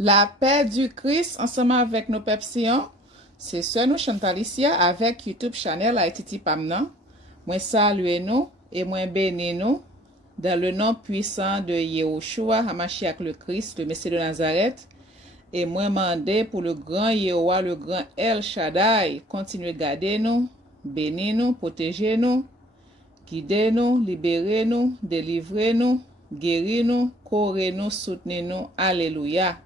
La paix du Christ ensemble avec nos pepsions. C'est ce nous Chantalicia avec YouTube channel Haïti Pamnan. Moi salue nous et moi bénis nous dans le nom puissant de Yehoshua Hamashiach le Christ, le Messie de Nazareth. Et moi mandé pour le grand Yehowa, le grand El Shaddai, continuer à garder nous, bénir nous, protéger nous, guider nous, libérer nous, délivrer nous, guérir nous, courir nous, soutenir nous. Alléluia.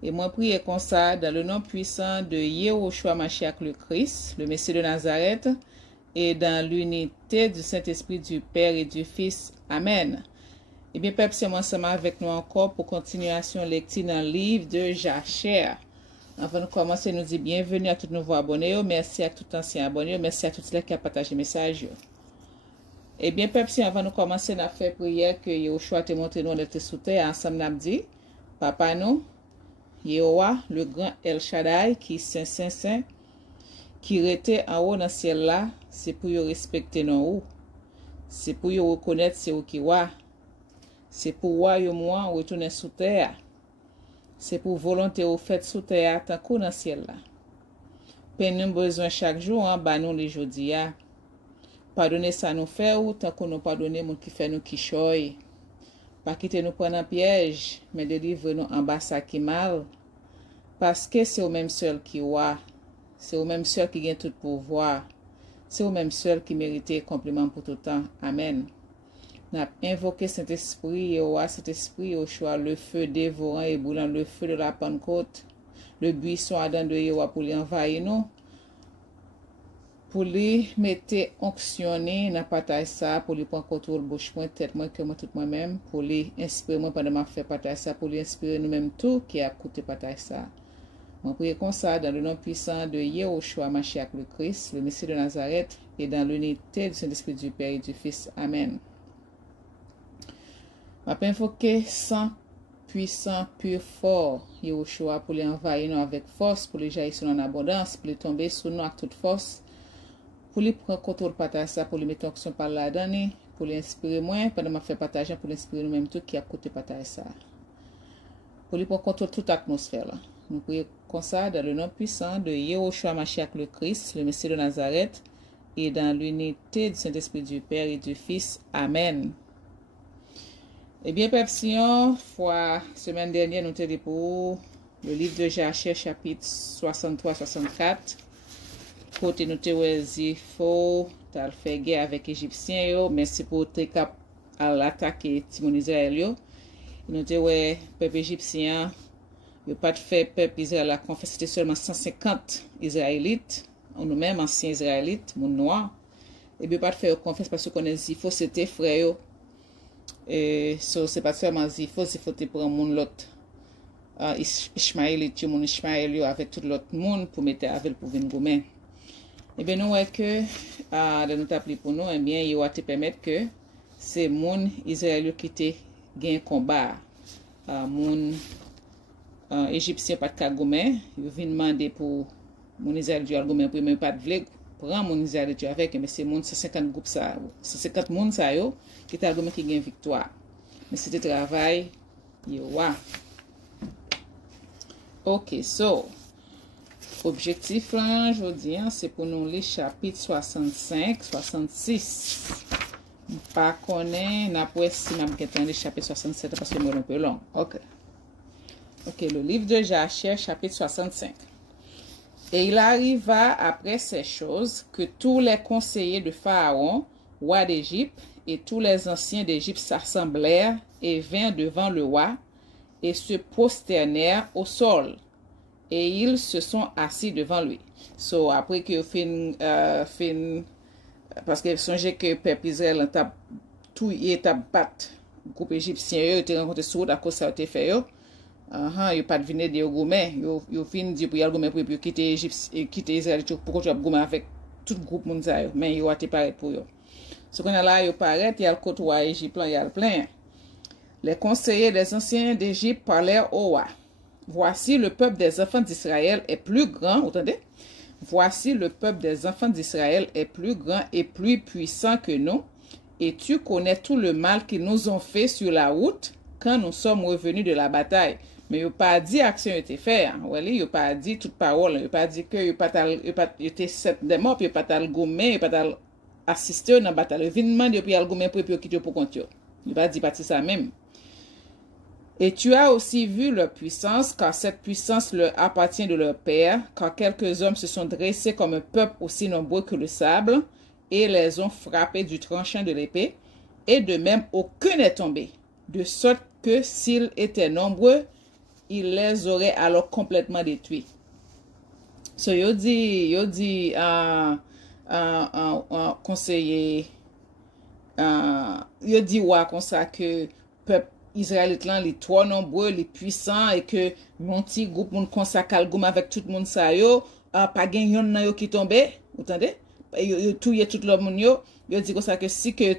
Et moi prier comme ça dans le nom puissant de Yehoshua Mashiach le Christ, le Messie de Nazareth, et dans l'unité du Saint-Esprit du Père et du Fils. Amen. Et bien, peuple, c'est ensemble avec nous encore pour continuation lecture dans le livre de Jachère. Avant de commencer, nous dit bienvenue à tous nouveaux abonnés. Merci à tout ancien abonné. Merci à tous ceux qui ont partagé le message. Et bien, peuple, avant de commencer, nous avons fait prière que Yehoshua te montre nous d'être sous terre. Ensemble, nous avons dit, Papa nous, Yehowa, le grand El Shaddai, qui est saint, qui était en haut dans le ciel là, c'est pour respecter nous. C'est pour reconnaître c'est où qui est. C'est pour royaume retourner sous terre. C'est pour volonté au fait sous terre tant qu'on dans le ciel là. Peine besoin chaque jour en bas nous les jours. Pardonnez ça nous fait ou tant qu'on nous pardonner mon qui fait nous qui choy. Pas quitter nous prendre un piège, mais délivrer nous en bas ça qui mal. Parce que c'est au même seul qui voit. C'est au même seul qui gagne tout pouvoir. C'est au même seul qui mérite compliment pour tout temps. Amen. N'a invoqué Saint-Esprit, Saint-Esprit au choix, le feu dévorant et boulant, le feu de la Pentecôte, le buisson ardent de Yehowa pour lui envahir nous, pour lui mettre onctionné, n'a pas taille ça, pour lui prendre contrôle bouche point, tête moi, que moi tout moi-même, pour lui inspirer moi pendant ma fait partager ça, pour lui inspirer nous-mêmes tout qui a coûté partager ça. On prie comme ça dans le nom puissant de Yehoshua Mashiach le Christ, le Messie de Nazareth, et dans l'unité du Saint-Esprit du Père et du Fils. Amen. Je vais invoquer sang puissant, pur, fort, Yehoshua, pour les envahir nous avec force, pour les jaillir sur en abondance, pour les tomber sur nous avec toute force, pour les prendre contrôle partage ça, pour les mettre en action par la donner, pour les inspirer moins, pendant ma fait partager, pour l'inspirer nous-mêmes tout qui a côté partage ça. Pour les prendre contrôle toute atmosphère là. Nous prions comme ça dans le nom puissant de Yehoshua Mashiach le Christ, le Messie de Nazareth, et dans l'unité du Saint-Esprit du Père et du Fils. Amen. Eh bien, peuple Sion, semaine dernière, nous avons pour le livre de Jachère, chapitre 63-64. Côté nous avons dit, faut faire guerre avec les Égyptiens, mais c'est pour l'attaquer Timon Israël. Nous avons peuple égyptien, il n'y a pas de fait peuple Israël à confesser, c'était seulement 150 Israélites, nous-mêmes anciens Israélites, mon noir. Et bien, pas de faire confesser parce qu'on a dit, faut c'était frère. Et c'est pas seulement Zifo, Zifo te prend mon lot Ishmael, mon Ishmael avec tout l'autre monde pour mettre avec pour venir gommer. Et bien nous voyons que de nous appeler pour nous, et bien il va te permettre que c'est mon Israël qui te gagne combat. Mon Égyptien pas de gommer, il vient demander pour mon Israël du gommer pour même pas de vle. Prends mon Israël avec, mais c'est mon 150 groupes ça, 150 monde ça yo qui t'a qui gagne victoire. Mais c'était travail Yehowa. OK, so objectif là aujourd'hui c'est pour nous les chapitres 65, 66. Pas connaît n'a pas si n'a pas les chapitres 67 parce que c'est un peu long. OK. OK, le livre de Jachère chapitre 65. Et il arriva après ces choses que tous les conseillers de Pharaon, roi d'Égypte, et tous les anciens d'Égypte s'assemblèrent et vinrent devant le roi et se prosternèrent au sol. Et ils se sont assis devant lui. So, après que parce que songez que peuple Israël a tout est battu. Le groupe égyptien, il était rencontré sur à cause ça a été fait. Yo pas venir de gourmet yo fin di pour y gourmet pour quitter Égypte et quitter Israël pour que tu gourmet avec tout groupe monde ça mais yo a te paraît pour yo ce qu'on a là yo paraît il y a le côtoie Égypte il y a le plein. Les conseillers des anciens d'Égypte parlèrent au roi. Voici le peuple des enfants d'Israël est plus grand, entendez? Voici le peuple des enfants d'Israël est plus grand et plus puissant que nous, et tu connais tout le mal qu'ils nous ont fait sur la route quand nous sommes revenus de la bataille. Mais yo pas dit action était fait. Wali, yo pas dit toute parole. Yo pas dit que yo pas était sept des morts, yo pas tal gourmet, yo pas tal assister dans bataille. Yo vinn demander puis al gourmet pour quitter pour compte yo. Yo pas dit parti ça même. Et tu as aussi vu leur puissance, car cette puissance leur appartient de leur père, car quelques hommes se sont dressés comme un peuple aussi nombreux que le sable, et les ont frappés du tranchant de l'épée, et de même aucun n'est tombé, de sorte que s'ils étaient nombreux, ils les auraient alors complètement détruits. So yo dit conseiller, yo dit ouais comme ça que peuple Israélite là, les trop nombreux, les puissants, et que mon petit groupe moun konsa kalgoum avec tout le monde ça yo, pas gen yon nan yo qui tombe, vous entendez? Yo touye tout le monde yo dit comme ça que si yo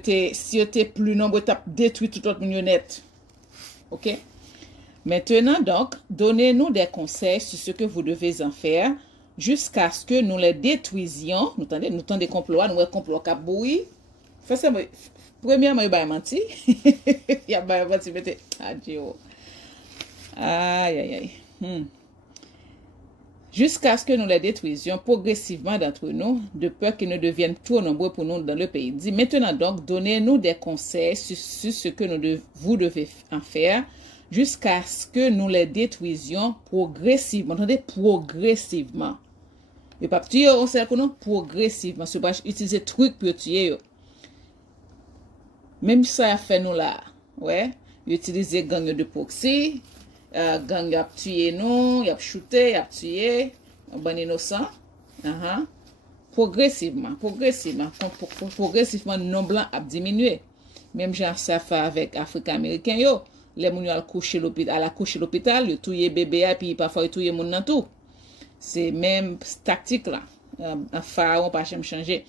te plus nombreux, t'as détruit tout l'autre monde net. OK? Maintenant donc, donnez-nous des conseils sur ce que vous devez en faire jusqu'à ce que nous les détruisions. Nous tendez des complots, nous complot cap boui. Premièrement, il va mentir. Il va mentir, mais adieu. Aïe. Jusqu'à ce que nous les détruisions progressivement d'entre nous, de peur qu'ils ne deviennent trop nombreux pour nous dans le pays. Dit maintenant donc, donnez-nous des conseils sur ce que vous devez en faire, jusqu'à ce que nous les détruisions progressivement. Entendez, progressivement. Et pas tuer, on sait que non, progressivement. Ce pas utiliser truc pour tuer. Même ça a fait nous là. Ouais. Utiliser gang de proxy. Gang a tué nous, y a shooté, y a tué. Bon innocent. Progressivement. Progressivement, le nombre blanc a diminué. Même genre ça fait avec Africains américains yo. Les moun yo al coucher l'hôpital, yo touye bébé et puis parfois yo touye moun nan tout. C'est même tactique là. Un pharaon pas jamais changer.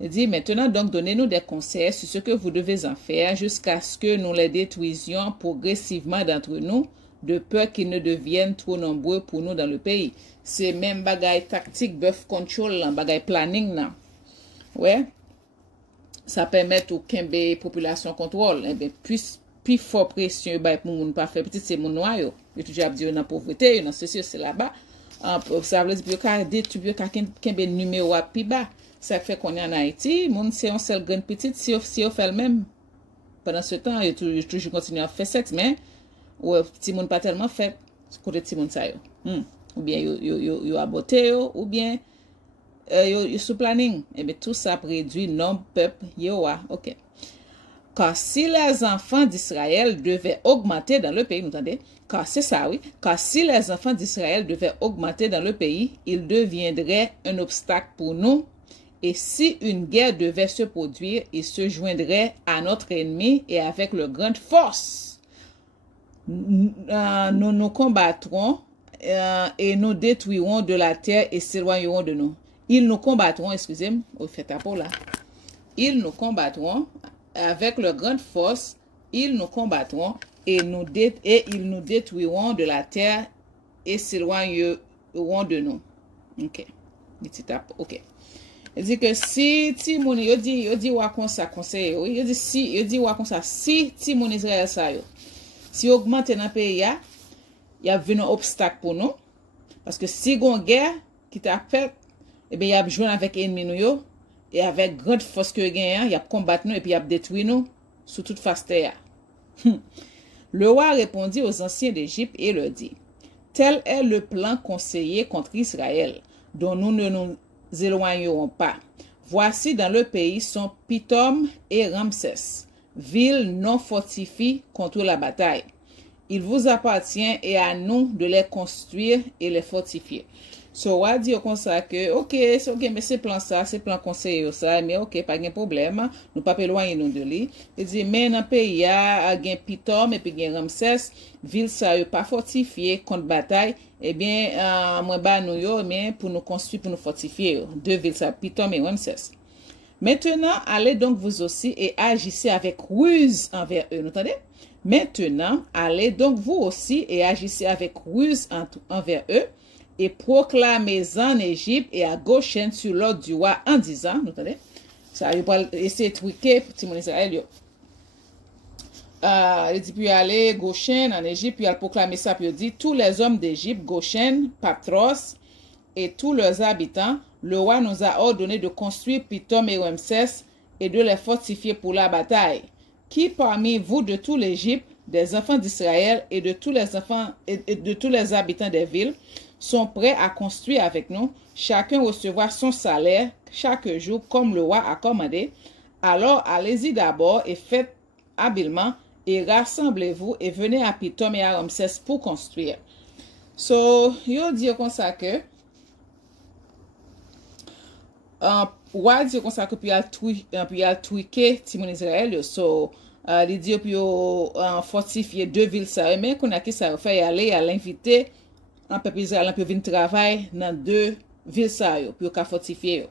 Il dit maintenant donc donnez-nous des conseils sur ce que vous devez en faire jusqu'à ce que nous les détruisions progressivement d'entre nous, de peur qu'ils ne deviennent trop nombreux pour nous dans le pays. C'est même bagay tactique birth control là, bagay planning là. Ouais. Ça permet au kembe population contrôle. Eh bien plus fort pression bah pour moun pas faire petit c'est moun noir yo toujours dire dans pauvreté dans ceci c'est là-bas ça veut dire que détruire kembe numéro à pi bas ça fait qu'on est en Haïti moun c'est un seul grain petite si on fait le même pendant ce temps il toujours continue à faire sexe mais ou petit moun pas tellement fait côté petit moun ça yo ou bien yo aborté yo ou bien yo sous planning et bien tout ça réduit nombre peuple yo OK. Car si les enfants d'Israël devaient augmenter dans le pays, vous entendez? Car c'est ça, oui. Car si les enfants d'Israël devaient augmenter dans le pays, ils deviendraient un obstacle pour nous. Et si une guerre devait se produire, ils se joindraient à notre ennemi et avec leur grande force. Nous nous combattrons et nous détruirons de la terre et s'éloigneront de nous. Ils nous combattront, excusez-moi, faites à pour là. Ils nous combattront. Avec leur grande force, ils nous combattront et ils nous détruiront de la terre et s'éloigneront de nous. OK. OK. Il dit que si Timon, il dit wa kon ça conseil, il dit wa kon ça si Timon Israël ça yo. Si augmente dans pays il y a venu un obstacle pour nous parce que si gon guerre qui t'a fait et bien il y a besoin avec ennemi nous yo. Et avec grande force que gagne, il a combattu nous et puis il a détruit nous sous toute face terre. Le roi répondit aux anciens d'Égypte et leur dit: tel est le plan conseillé contre Israël, dont nous ne nous éloignerons pas. Voici dans le pays sont Pithom et Ramsès, villes non fortifiées contre la bataille. Il vous appartient et à nous de les construire et les fortifier. So, on dit comme ça que, OK, mais c'est plan ça, c'est plan conseil ça, mais OK, pas de problème, nous pas éloigner nous de lui. Il dit, mais dans le pays, il y a Pithom et puis Ramsès, ville ça, pas fortifiée contre bataille, eh bien, moi, nous yo, mais pour nous construire, pour nous fortifier, deux villes ça, Pithom et Ramsès. Maintenant, allez donc vous aussi et agissez avec ruse envers eux, vous entendez? Maintenant, allez donc vous aussi et agissez avec ruse envers eux. Et proclamez en Égypte et à Goshen sur l'ordre du roi en disant, vous entendez, ça, il va essayer de tweaker pour Timon Israël. il dit, puis aller Goshen en Égypte, puis il a proclamé ça, puis il dit, tous les hommes d'Égypte, Goshen, Patros, et tous leurs habitants, le roi nous a ordonné de construire Pithom et Ramsès et de les fortifier pour la bataille. Qui parmi vous de tout l'Égypte, des enfants d'Israël et de tous les enfants et de tous les habitants des villes, sont prêts à construire avec nous, chacun recevra son salaire chaque jour comme le roi a commandé. Alors allez-y d'abord et faites habilement et rassemblez-vous et venez à Pithom et à Ramsès pour construire. So, yo dit comme ça que roi dit comme ça que puis al tweaker Timon Israël so il dit puis fortifier deux villes ça mais qu'on a qui ça fait aller à l'inviter un peuple Israël pour venir travailler dans deux villes ça pour qu'a fortifier.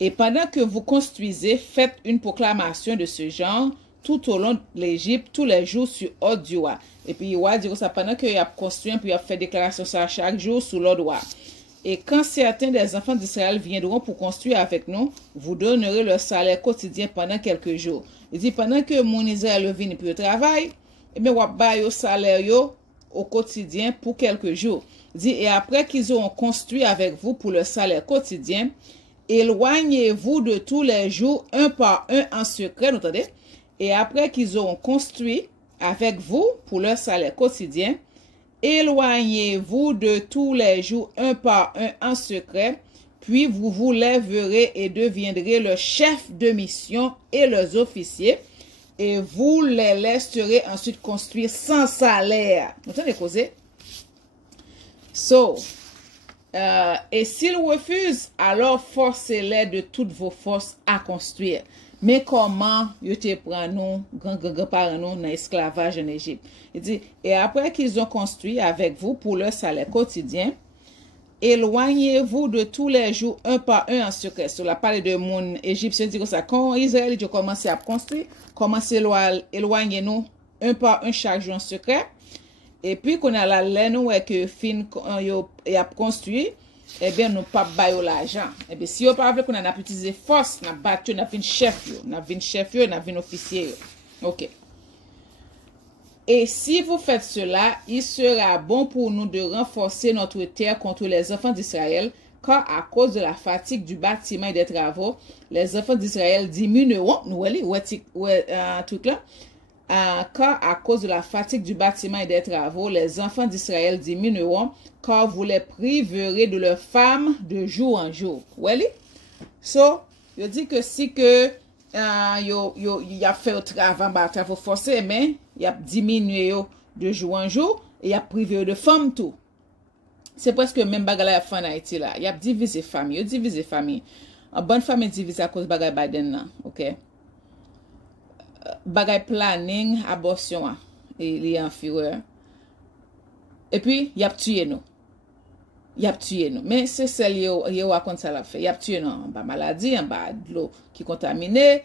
Et pendant que vous construisez, faites une proclamation de ce genre tout au long de l'Égypte, tous les jours sur ordre du roi. Et puis, il va dire ça pendant qu'il a construit, puis il a fait déclaration ça chaque jour sous l'ordre du roi. Et quand certains des enfants d'Israël viendront pour construire avec nous, vous donnerez leur salaire quotidien pendant quelques jours. Il dit, pendant que mon Israël vient pour le travail, eh bien, on va bailler le salaire au quotidien pour quelques jours. Il dit, et après qu'ils auront construit avec vous pour le salaire quotidien, éloignez-vous de tous les jours, un par un, en secret, vous entendez? Et après qu'ils auront construit avec vous pour leur salaire quotidien, éloignez-vous de tous les jours, un par un, en secret, puis vous vous lèverez et deviendrez le chef de mission et leurs officiers, et vous les laisserez ensuite construire sans salaire. Vous entendez causer? So, et s'ils refusent, alors forcez-les de toutes vos forces à construire. Mais comment yo te prend nous, grand-parents nous, dans l'esclavage en Égypte? Il dit, et après qu'ils ont construit avec vous pour leur salaire quotidien, éloignez-vous de tous les jours, un par un en secret. Sur la parole de mon Égyptien, dit comme ça, quand Israël a commencé à construire, commencez à éloigner nous, un par un chaque jour en secret. Et puis, qu'on a la laine ou que fin y a construit, eh bien, nous pas bailler l'argent. Eh bien, si on pas veut qu'on a utilisé force, n'a battu, n'a vin chef, n'a vin officier. OK. Et si vous faites cela, il sera bon pour nous de renforcer notre terre contre les enfants d'Israël, car à cause de la fatigue du bâtiment et des travaux, les enfants d'Israël diminueront, tout là. Car à cause de la fatigue du bâtiment et des travaux, les enfants d'Israël diminueront, car vous les priverez de leurs femmes de jour en jour. Well, so, je dis que si que y a fait au travail forcé, mais y a diminué de jour en jour et y a privé de femmes tout. C'est presque même bagala y a fait en Haïti là. Y a divisé famille, une bonne famille divisée à cause de bagay Biden là, OK? Bagay planning, abortion, et les inférieurs. Et puis, y a tué nous. Mais c'est celle yo raconte ça la fait. Y a tué nous en bas maladie, en bas de l'eau qui contaminée,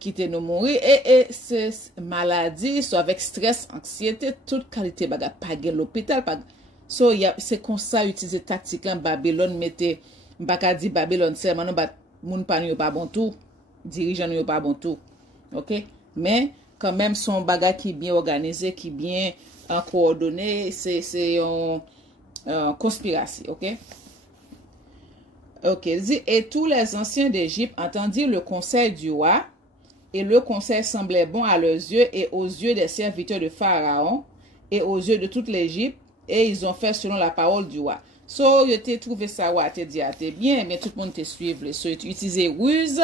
quitter nous mourir. Et c'est maladie, soit avec stress, anxiété, toute qualité bagay, pas de l'hôpital, pas. So, c'est comme ça, utiliser tactique là, Babylone, mettez, m'baka di Babylone, c'est maintenant, moun pa nou pas bon tout, dirigeant nou pas bon tout. OK? Mais, quand même, son bagage qui est bien organisé, qui est bien coordonné, c'est une conspiration. OK? OK. Il dit, et tous les anciens d'Égypte entendirent le conseil du roi, et le conseil semblait bon à leurs yeux et aux yeux des serviteurs de Pharaon, et aux yeux de toute l'Égypte, et ils ont fait selon la parole du roi. So, yo te trouvé ça, ouais, te dit, te bien, mais tout le monde te suive. So, tu utilises ruse,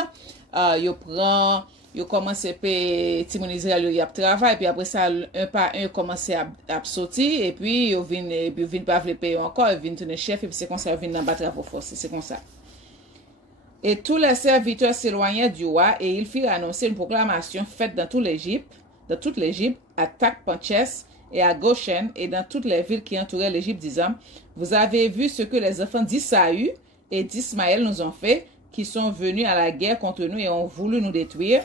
yo prend, yo commence à payer, Timon Israël, yo travail, puis après ça, un par un, commence à sortir, et puis, yo vin pas vle payer encore, yo vin tourner chef, et puis c'est comme ça, yo vin dans battre pour force, c'est comme ça. Et tous les serviteurs s'éloignaient du roi, et ils firent annoncer une proclamation faite dans toute l'Égypte, à Tachpanchès, et à Goshen, et dans toutes les villes qui entouraient l'Égypte, disant, vous avez vu ce que les enfants d'Isaü et d'Ismaël nous ont fait, qui sont venus à la guerre contre nous et ont voulu nous détruire.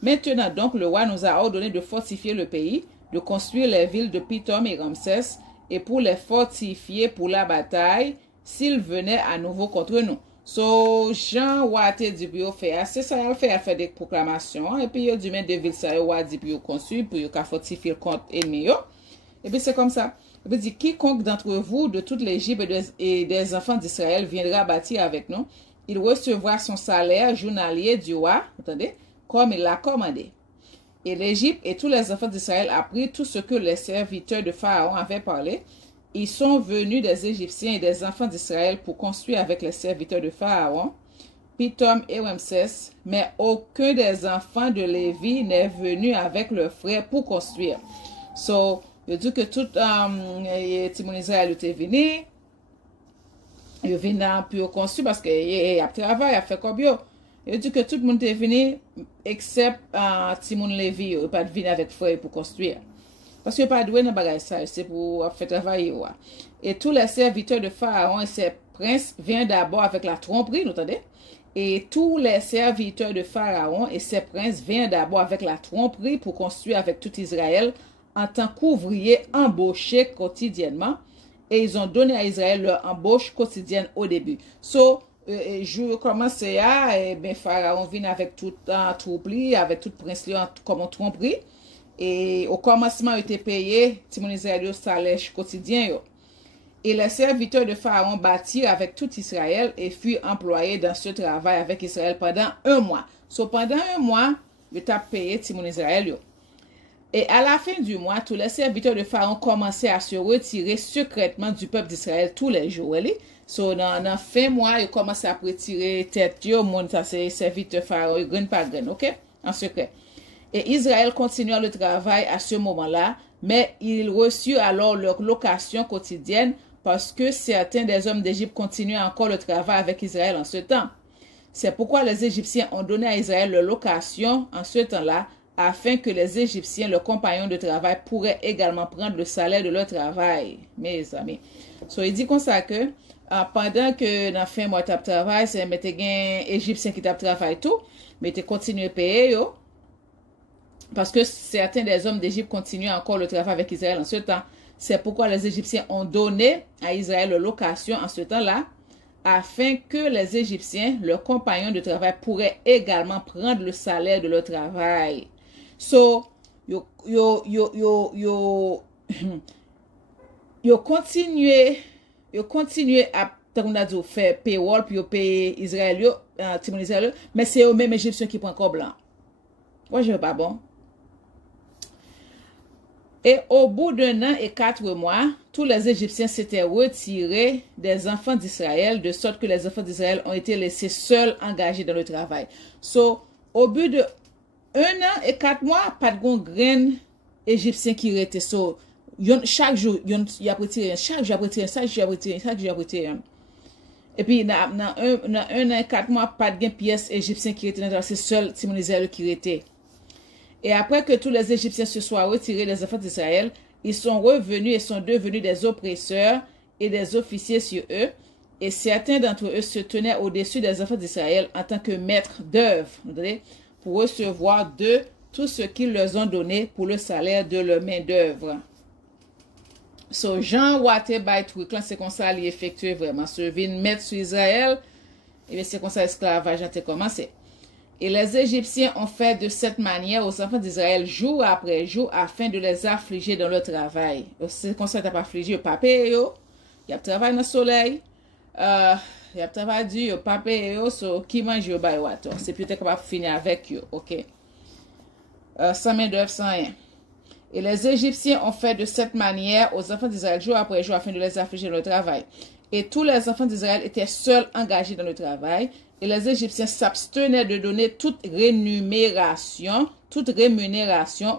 Maintenant donc, le roi nous a ordonné de fortifier le pays, de construire les villes de Pithom et Ramsès, et pour les fortifier pour la bataille, s'ils venaient à nouveau contre nous. So, Jean Ouate dit pour faire, c'est ça, il fait des proclamations, et puis il dit mais de villes ça, il a dit pour construire, pour fortifier le compte ennemi. Et puis c'est comme ça. Il dit, quiconque d'entre vous, de toute l'Égypte et des enfants d'Israël, viendra bâtir avec nous, il recevra son salaire journalier du roi, attendez, comme il l'a commandé. Et l'Égypte et tous les enfants d'Israël apprirent tout ce que les serviteurs de Pharaon avaient parlé. Ils sont venus des Égyptiens et des enfants d'Israël pour construire avec les serviteurs de Pharaon, Pithom et Ramsès, mais aucun des enfants de Lévi n'est venu avec leurs frères pour construire. So, il dit que tout Timon Israël était venu, il venu pour construire parce qu'il a travaillé, il a fait comme il dit que tout le monde est venu, except Timon Lévi, il n'a pas venu avec frère pour construire. Parce qu'il n'y a pas de doué dans le bagage, c'est pour faire travailler. Et tous les serviteurs de Pharaon et ses princes viennent d'abord avec la tromperie, vous entendez? Et tous les serviteurs de Pharaon et ses princes viennent d'abord avec la tromperie pour construire avec tout Israël en tant qu'ouvriers embauchés quotidiennement. Et ils ont donné à Israël leur embauche quotidienne au début. So, je commence à, et bien, Pharaon vient avec tout tromperie, avec tout prince comme tromperie. Et au commencement, il était payé, Timon Israël, salaire quotidien. Et les serviteurs de Pharaon bâtirent avec tout Israël et furent employés dans ce travail avec Israël pendant 1 mois. So, pendant 1 mois, il a payé Timon Israël. Et à la fin du mois, tous les serviteurs de Pharaon commençaient à se retirer secrètement du peuple d'Israël tous les jours. So, dans la fin du mois, ils commençaient à retirer tête, c'est serviteurs de Pharaon, grain par grain, ok? En secret. Et Israël continua le travail à ce moment-là, mais ils reçurent alors leur location quotidienne parce que certains des hommes d'Égypte continuaient encore le travail avec Israël en ce temps. C'est pourquoi les Égyptiens ont donné à Israël leur location en ce temps-là, afin que les Égyptiens, leurs compagnons de travail, pourraient également prendre le salaire de leur travail, mes amis. So, il dit comme ça que pendant que dans la fin mois de travail, c'est les Égyptiens qui travaillent tout, mais ils continuent à payer, parce que certains des hommes d'Égypte continuent encore le travail avec Israël en ce temps. C'est pourquoi les Égyptiens ont donné à Israël leur location en ce temps-là, afin que les Égyptiens, leurs compagnons de travail, pourraient également prendre le salaire de leur travail. So, yo continué à faire payroll puis yo payer Israël, Timon Israël, mais c'est eux mêmes Égyptiens qui prennent encore blanc. Moi, je veux pas bon. Et au bout d'1 an et 4 mois, tous les Égyptiens s'étaient retirés des enfants d'Israël, de sorte que les enfants d'Israël ont été laissés seuls engagés dans le travail. So, au bout de 1 an et 4 mois, pas de grain égyptien qui était. So, chaque jour, il y a retiré, chaque jour, il y a retiré. Et puis, dans 1 an et 4 mois, pas de pièces égyptiennes qui étaient dans c'est seul Timon Israël qui était. Et après que tous les Égyptiens se soient retirés des enfants d'Israël, ils sont revenus et sont devenus des oppresseurs et des officiers sur eux. Et certains d'entre eux se tenaient au-dessus des enfants d'Israël en tant que maîtres d'œuvre, pour recevoir d'eux tout ce qu'ils leur ont donné pour le salaire de leur main-d'œuvre. So, Jean Ouate by truc là, c'est comme ça il effectué vraiment. Se vient mettre sur Israël, et bien c'est comme ça l'esclavage a commencé. Et les Égyptiens ont fait de cette manière aux enfants d'Israël jour après jour afin de les affliger dans leur travail. C'est comme ça qu'ils n'ont pas affligé le papier, il y a travail dans le soleil, il y a travail dur, il y a papier, qui mange au baïwato. C'est peut-être capable de finir avec eux, ok? Sans main d'œuvre, sans rien. Et les Égyptiens ont fait de cette manière aux enfants d'Israël jour après jour afin de les affliger dans le travail. Et tous les enfants d'Israël étaient seuls engagés dans le travail. Et les Égyptiens s'abstenaient de donner toute rémunération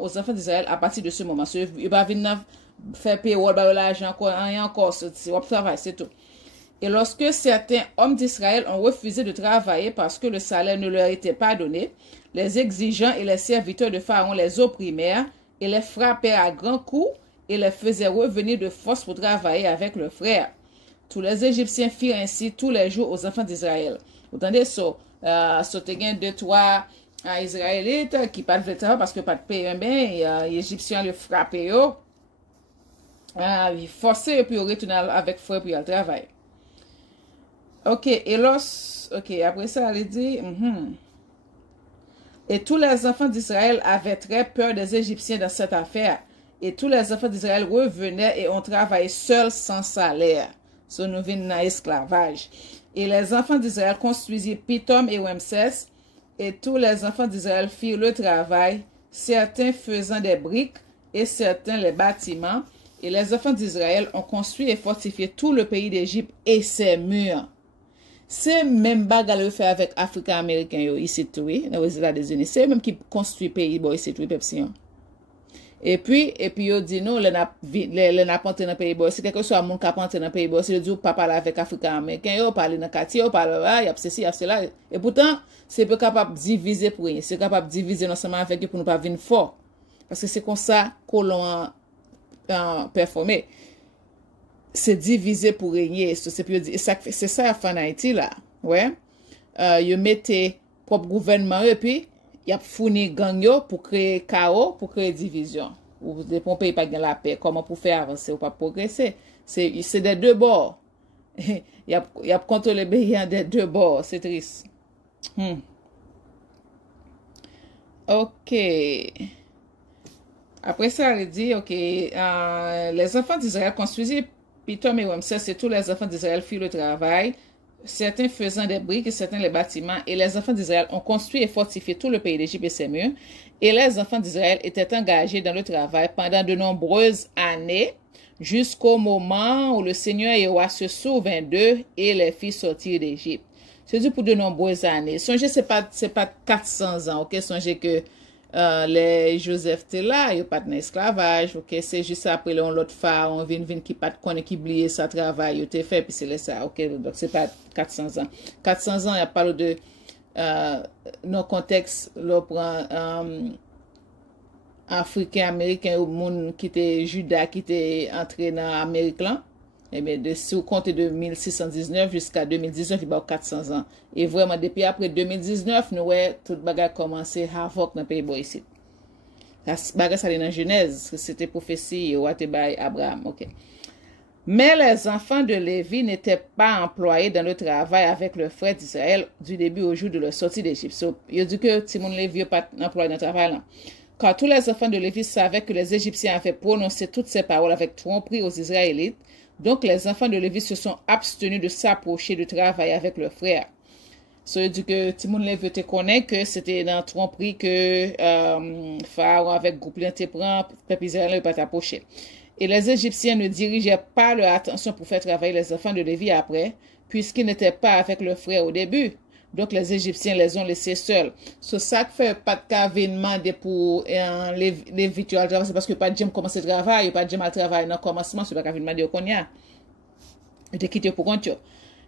aux enfants d'Israël à partir de ce moment. Ils ne vont pas venir faire payer l'argent, rien encore, c'est votre travail, c'est tout. Et lorsque certains hommes d'Israël ont refusé de travailler parce que le salaire ne leur était pas donné, les exigeants et les serviteurs de Pharaon les opprimèrent et les frappèrent à grands coups et les faisaient revenir de force pour travailler avec leurs frères. Tous les Égyptiens firent ainsi tous les jours aux enfants d'Israël. Vous entendez ça? Te gen 2-3 Israélites qui pas de travail parce que pas de paye bien, les Égyptiens le frappent, ils forcent et puis ils retournent avec frère pour le travail. Ok, ok, après ça, elle dit, et tous les enfants d'Israël avaient très peur des Égyptiens dans cette affaire. Et tous les enfants d'Israël revenaient et ont travaillé seuls sans salaire. So, nous venons dans l'esclavage. Et les enfants d'Israël construisirent Pithom et Ramsès. Et tous les enfants d'Israël firent le travail, certains faisant des briques et certains les bâtiments. Et les enfants d'Israël ont construit et fortifié tout le pays d'Égypte et ses murs. C'est même bagarre le fait avec Africains américains ici tout dans les États-Unis. C'est même qui construit pays bon ici tout Pepsi. Et puis yo dit non, les n'a pas dans pays bon, c'est quelque chose à mon cap entrer dans pays bon, c'est dit pas parler avec Africains américains, yo parler dans quartier, yo parler là, y a ceci, y a cela. Et pourtant, c'est pas capable diviser pour rien, c'est capable diviser ensemble avec eux pour ne pas venir fort. Parce que c'est comme ça qu'on a performé. C'est divisé pour régner. C'est ça à faire en Haïti là. Ouais. Yo mettez propre gouvernement et puis y a fourni gang yo pour créer chaos, pour créer division. Ou des pays pas la paix, comment pour faire avancer ou pas progresser. C'est des deux bords. y a contrôlé pays des deux bords, c'est triste. OK. Après ça, il dit, OK, les enfants d'Israël construisaient Pithom et Ramsès, et tous les enfants d'Israël firent le travail, certains faisant des briques et certains les bâtiments. Et les enfants d'Israël ont construit et fortifié tout le pays d'Égypte et ses murs. Et les enfants d'Israël étaient engagés dans le travail pendant de nombreuses années, jusqu'au moment où le Seigneur Yahweh se souvint d'eux et les fit sortir d'Égypte. C'est dit pour de nombreuses années. Songez, c'est pas 400 ans, ok? Songez que les Joseph étaient là, ils pas dans esclavage, ok? C'est juste après l'autre pharaon vient qui pas connaît qui oublier sa travail, il était fait puis c'est ça, ok? Donc c'est pas 400 ans. 400 ans, il y a parlé de nos contexte, l'on prend africain américain ou monde qui était Juda qui était entré dans l'Amérique là. Eh bien, si vous comptez de 1619 jusqu'à 2019, il y a 400 ans. Et vraiment, depuis après 2019, nous voyons tout le bagage commencer à avoir dans le pays ici. La bagage, ça est dans Genèse, c'était prophétie, Abraham, ok. Mais les enfants de Lévi n'étaient pas employés dans le travail avec le frère d'Israël du début au jour de leur sortie d'Égypte. So, il dit que Timon Lévi n'est pas employé dans le travail là. Car tous les enfants de Lévi savaient que les Égyptiens avaient prononcé toutes ces paroles avec tromperie aux Israélites. Donc, les enfants de Lévi se sont abstenus de s'approcher du travail avec leurs frères. Ça veut dire que Timon Lévi te connaît que c'était dans tromperie que Pharaon avec groupe l'intépran, peuple israélien ne pas t'approcher. Et les Égyptiens ne dirigeaient pas leur attention pour faire travailler les enfants de Lévi après, puisqu'ils n'étaient pas avec leurs frères au début. Donc, les Égyptiens les ont laissés seuls. So, ça fait pas de cavénement pour les victuals travail, c'est parce que pas de jamais commencer le travail, pas de jamais travail dans le commencement, c'est pas cavénement de qu'on y a. Ils étaient quittés pour compte.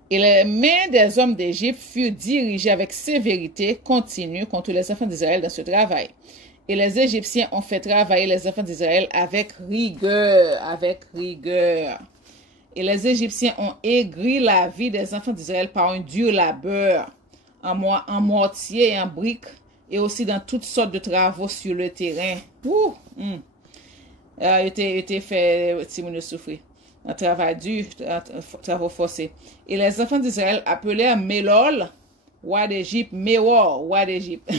Et les mains des hommes d'Égypte furent dirigées avec sévérité continue contre les enfants d'Israël dans ce travail. Et les Égyptiens ont fait travailler les enfants d'Israël avec rigueur, Et les Égyptiens ont aigri la vie des enfants d'Israël par un dur labeur, en mortier et en briques, et aussi dans toutes sortes de travaux sur le terrain. Il était fait, Timon souffrir. Un travail dur, un travail forcé. Et les enfants d'Israël appelèrent Mélol, roi d'Égypte, Méor, roi d'Égypte.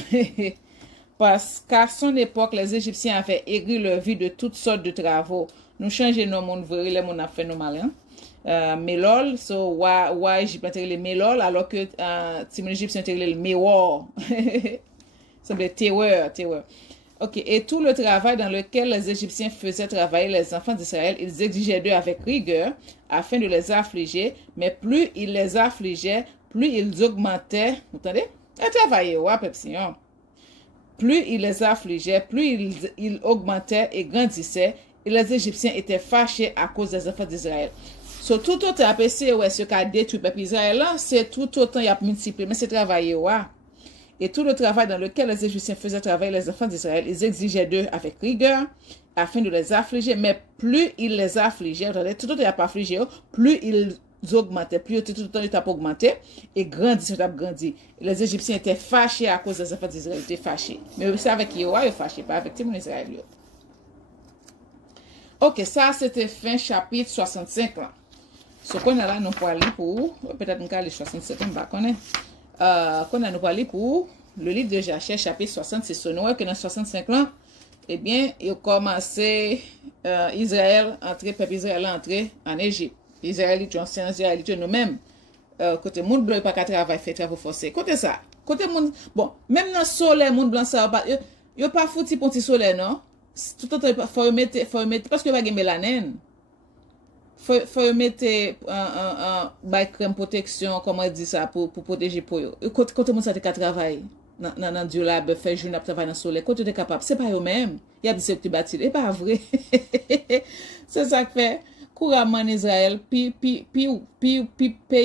Parce qu'à son époque, les Égyptiens avaient aigri leur vie de toutes sortes de travaux. Nous changeons nos mondes, les mondes a fait nos malins. Mélol, so roi Égypte a le Mélol, alors que Timon Égyptien a le Méor. Ça veut dire terreur. Ok, et tout le travail dans lequel les Égyptiens faisaient travailler les enfants d'Israël, ils exigeaient d'eux avec rigueur afin de les affliger, mais plus ils les affligeaient, plus ils augmentaient, vous entendez? Ils travaillaient, ouais, Pepsi, hein? Plus ils les affligeaient, plus ils augmentaient et grandissaient, et les Égyptiens étaient fâchés à cause des enfants d'Israël. So, tout autant, après, ce qu'a détruit le peuple Israël, c'est tout autant, il y a multiplié, mais c'est travailler, ouais. Et tout le travail dans lequel les Égyptiens faisaient travailler les enfants d'Israël, ils exigeaient d'eux avec rigueur, afin de les affliger, mais plus ils les affligeaient, tout le temps, il n'y a pas affligé, plus ils augmentaient, plus tout le temps, il a augmenté, et grandissaient, grandi. Et les Égyptiens étaient fâchés à cause des enfants d'Israël, ils étaient fâchés. Mais c'est avec Yahweh, ils sont fâchés, pas avec Timon Israël. Ok, ça, c'était fin chapitre 65, là. So qu'on a là, nous pour aller pour, peut-être nous aller 67, on va connaître. Qu'on a nous pour aller pour le livre de Jachère, chapitre 66. So, nous voyons que dans 65 ans, eh bien, il a commencé, Israël, peuple Israël entré en Égypte. Israélites, anciens Israélites, nous-mêmes, côté monde blanc, pas qu'à travailler, fait travaux forcés. Côté ça, côté monde, bon, même dans le soleil, monde blanc, ça, il a pas foutu pour petit soleil, non? Tout le temps, faut mettre, parce que il va gagner mélanine. Faut mettre un crème protection, comment on dit ça, pour protéger pour eux. Côté monde, ça, t'es qu'à travailler. Dans du lab, fait journée, travailler dans le soleil. Côté t'es capable, c'est pas eux-mêmes. Il y a des secteurs bâtis, c'est pas vrai. C'est ça que fait. Couramment en Israël, puis pays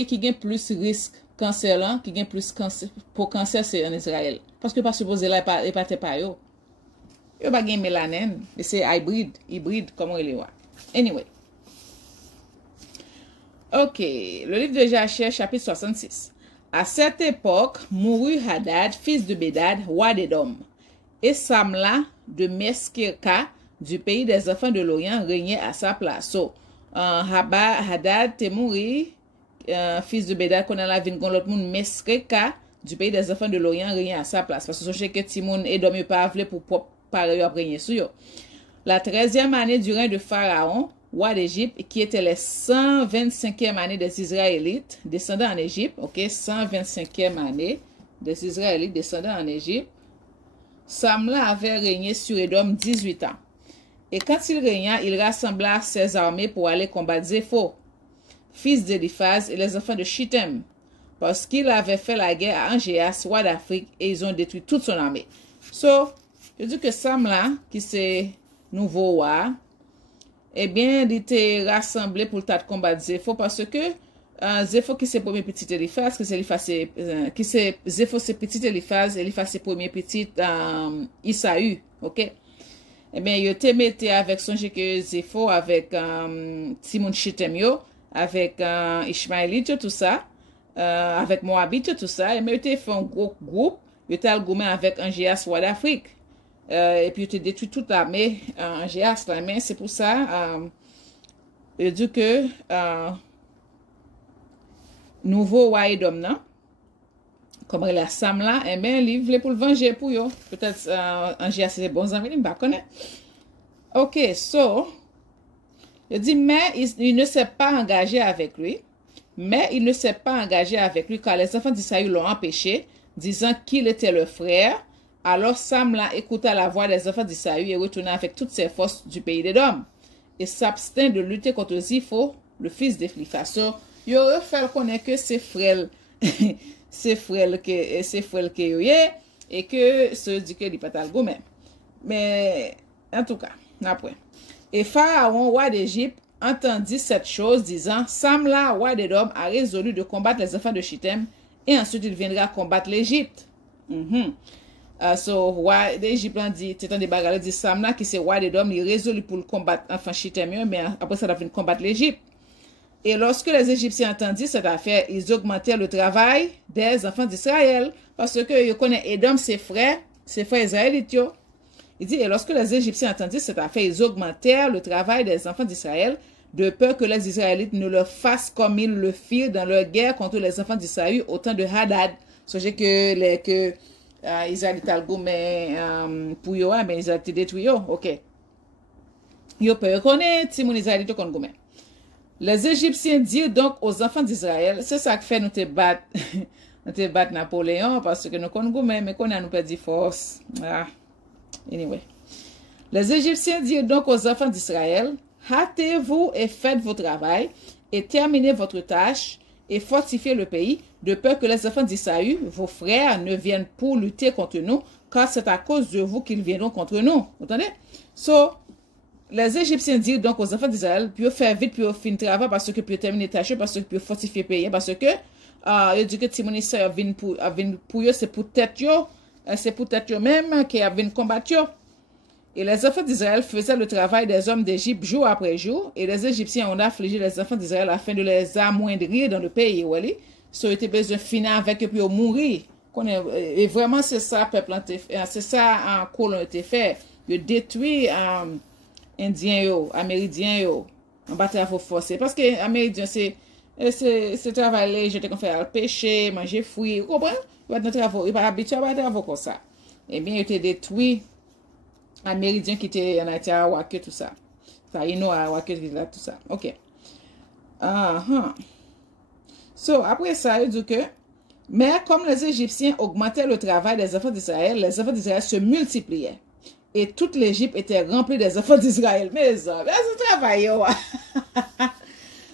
qui gagne plus risque cancer là, qui gagne plus cancer pour cancer c'est en Israël. Parce que pas supposé là et pas yo. Yo pas gagne mélanine, mais c'est hybride comme il est là. Anyway. OK, le livre de Jachère chapitre 66. À cette époque, mourut Hadad, fils de Bédad, roi d'Édom. Et Samla de Meskerka du pays des enfants de l'Orient régnait à sa place. So, Hadad te mouri, fils de Bédad, qu'on a la vie con l'autre monde, Meskerka du pays des enfants de l'Orient régnait à sa place. Parce que je sais que Timoun et Edom pas avlé pour pareil à régner sur yo. La 13e année du règne de Pharaon, roi d'Égypte, qui était les 125e année des Israélites descendant en Égypte, ok, 125e année des Israélites descendant en Égypte, Samla avait régné sur Édom 18 ans. Et quand il régna, il rassembla ses armées pour aller combattre Zépho, fils d'Éliphaz, et les enfants de Shittim, parce qu'il avait fait la guerre à Angéas, roi d'Afrique, et ils ont détruit toute son armée. So, je dis que Samla, qui c'est nouveau roi, eh bien, il était rassemblé pour le tas de combattre Zépho, parce que Zépho qui c'est premier petit Éliphaz, Zépho c'est petit Éliphaz c'est premier petit Isaü, ok? Eh bien, il te mettait avec son que Zépho, avec Timon Chitemio, avec Ishmaélite, tout ça, avec Moabite, tout ça, et bien, il te fait un gros groupe, il était algoumé avec Angéas, roi d'Afrique. Et puis, il te détruit toute l'armée Angéas, mais c'est pour ça, il dit que nouveau roi Edom, non? Comme la Sam là, eh bien, il voulait pour le venger pour eux. Peut-être Angéas, c'est des bons amis, il ne connaît pas. Ok, so, il dit, mais il ne s'est pas engagé avec lui. Mais il ne s'est pas engagé avec lui car les enfants d'Israël l'ont empêché, disant qu'il était le frère. Alors Samla écouta la voix des enfants d'Israël et retourna avec toutes ses forces du pays d'Édom et s'abstint de lutter contre Zipho, le fils d'Éliphaz. So, il aurait fait connaître que c'est frère, c'est frère que yo et que ce dit que il pas tal gomen. Mais en tout cas, après. Et Pharaon, roi d'Égypte, entendit cette chose, disant, Samla, roi d'Édom, a résolu de combattre les enfants de Shittim, et ensuite il viendra combattre l'Égypte. So, roi d'Égypte, dit, t'es en débat, il dit, Samla, qui c'est roi d'Édom, il résolu pour le combattre enfants Shittim, mais après ça, il va combattre l'Égypte. Et lorsque les Égyptiens entendirent cette affaire, ils augmentèrent le travail des enfants d'Israël, parce que ils connaissent Édom, ses frères israélites. Il dit, et lorsque les Égyptiens entendirent cette affaire, ils augmentèrent le travail des enfants d'Israël, de peur que les Israélites ne leur fassent comme ils le firent dans leur guerre contre les enfants d'Israël au temps de Hadad. Songez que les Israélites mais pour yo, mais ils ont été détruits, ok. Yo peut connaître si mon Israélite kon gomen. Les Égyptiens dirent donc aux enfants d'Israël, c'est ça que fait nous te battre, nous te battre Napoléon parce que nous kon gomen, mais qu'on a nous perdu force. Anyway. Les Égyptiens dirent donc aux enfants d'Israël, hâtez-vous et faites vos travail, et terminez votre tâche, et fortifiez le pays, de peur que les enfants d'Israël, vos frères, ne viennent pour lutter contre nous, car c'est à cause de vous qu'ils viendront contre nous. Vous entendez? So, les Égyptiens dirent donc aux enfants d'Israël, puis faire vite, puis finir le travail, parce que puis terminer la tâche, parce que puis fortifier le pays, parce que, ils disent que Timon Israël vient pour eux, c'est pour tête yo, c'est pour tête yo même, qui a venu combattre yo. Et les enfants d'Israël faisaient le travail des hommes d'Égypte jour après jour, et les Égyptiens ont affligé les enfants d'Israël afin de les amoindrir dans le pays. Ça a été besoin de finir avec eux puis mourir. Et vraiment, c'est ça, peuple, c'est ça, en colon été fait. De détruire Indiens, Amérindiens, en bataille à forcer. Parce que Amérindiens, Et ce travail-là, j'étais qu'on fait le pêcher, manger fruits, vous comprenez? Il va pas habitué à travailler comme ça. Eh bien, il était détruit. Un méridien qui était en Haïti à Wake, tout ça. Ça, il nous a Wake, tout ça. Ok. So, après ça, il dit que, mais comme les Égyptiens augmentaient le travail des enfants d'Israël, les enfants d'Israël se multipliaient. Et toute l'Égypte était remplie des enfants d'Israël. Mais ça, c'est travail, yo.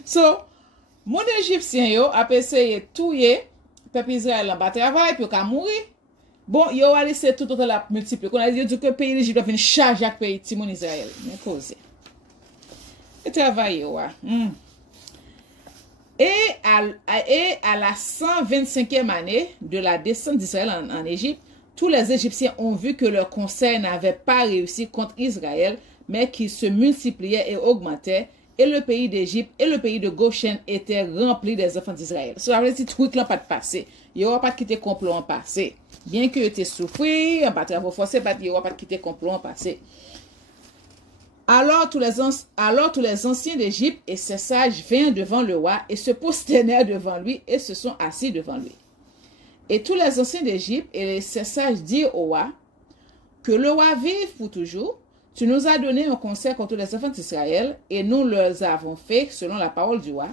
So, mon Égyptien, yo, a essayé de tuer, peuple Israël en bas travail, puis qu'à mourir. Bon, yo a laissé tout autant la multiplier. Qu'on a dit que le pays d'Égypte a fait une charge avec le pays Timon Israël. Mais cause. Et travail, yo. Et à la 125e année de la descente d'Israël en Égypte, tous les Égyptiens ont vu que leur conseil n'avait pas réussi contre Israël, mais qu'il se multipliait et augmentait, et le pays d'Égypte et le pays de Goshen étaient remplis des enfants d'Israël. Ça veut dire que tout là pas de passé. Il n'y aura pas de quitter complot en passé. Bien que tu aies souffert, en pas travaux forcés, il n'y aura pas de quitter complot en passé. Alors tous les anciens d'Égypte et ses sages vinrent devant le roi et se prosternèrent devant lui et se sont assis devant lui. Et tous les anciens d'Égypte et ses sages dirent au roi, que le roi vive pour toujours. Tu nous as donné un conseil contre les enfants d'Israël et nous leur avons fait selon la parole du roi.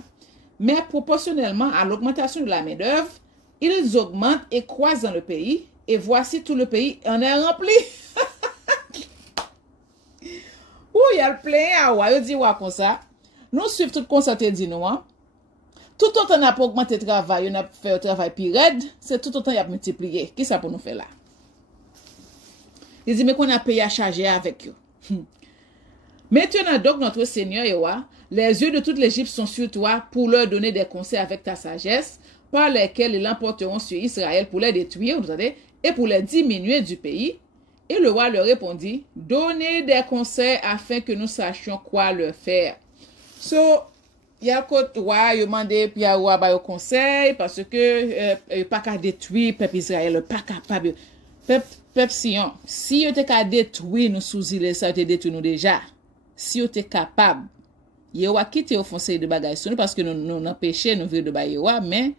Mais proportionnellement à l'augmentation de la main-d'œuvre, ils augmentent et croissent dans le pays. Et voici tout le pays en est rempli. Ouh, il y a le plein à roi. Il dit roi comme ça. Nous suivons tout constaté dit nous. Tout autant on a pas augmenté le travail, on a fait un travail plus raide, c'est tout autant il a multiplié. Qui ça pour nous faire là? Il dit mais qu'on a payé à charger avec eux. Maintenant donc notre Seigneur Yahweh, les yeux de toute l'Égypte sont sur toi pour leur donner des conseils avec ta sagesse, par lesquels ils l'emporteront sur Israël pour les détruire, vous savez, et pour les diminuer du pays. Et le roi leur répondit, donnez des conseils afin que nous sachions quoi leur faire. So, il y a côté roi, il demandé puis il roi ba conseil parce que pas qu'à détruire peuple Israël, pas capable. Peuple Sion, si vous êtes capable de détruire nous sous île, ça vous détruire nous déjà. Si vous êtes capable, vous va quitter au conseil de bagaille sur nous parce que nous empêcher nous vivre de baïwa, mais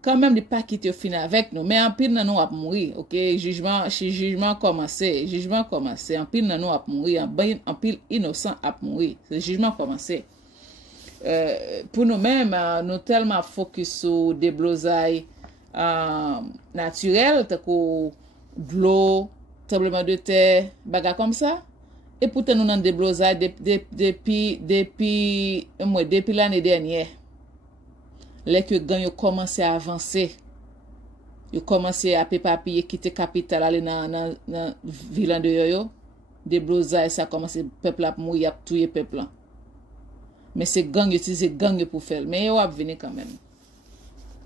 quand même, ne pas quitter au final avec nous. Mais en pile, nous va mourir. Ok, jugement commencé. Jugement commencé. En pile, nous va mourir. En pile, innocent à mourir. C'est jugement commencé. Pour nous-mêmes, nous tellement focus sur des blosailles naturelles, comme de l'eau, tremblement de terre, bagarre comme ça. Et pourtant, nous avons des blosailles depuis l'année dernière. Les que gang yo commencé à avancer. Yo commencé à papier quitter capitale aller dans ville de yo. Des blosailles ça commencé peuple a mourir a tuer peuple. Mais c'est gang utiliser gang pour faire mais yo va venir quand même.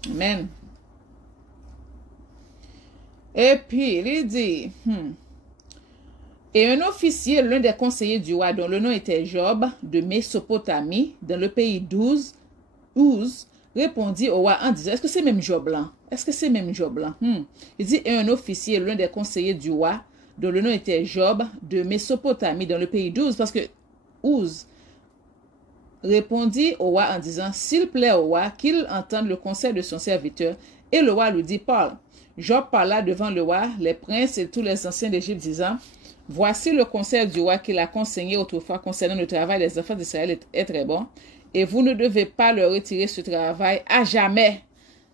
Amen. Et puis il dit Et un officier, l'un des conseillers du roi dont le nom était Job de Mésopotamie dans le pays Ouz, répondit au roi en disant, est-ce que c'est même Job là? Est-ce que c'est même Job là? Il dit, et un officier, l'un des conseillers du roi, dont le nom était Job, de Mésopotamie, dans le pays d'Ouz, parce que Ouz répondit au roi en disant, s'il plaît au roi, qu'il entende le conseil de son serviteur. Et le roi lui dit, parle. Job parla devant le roi, les princes et tous les anciens d'Égypte, disant, voici le conseil du roi qu'il a conseillé autrefois concernant le travail des enfants d'Israël est très bon. Et vous ne devez pas leur retirer ce travail à jamais.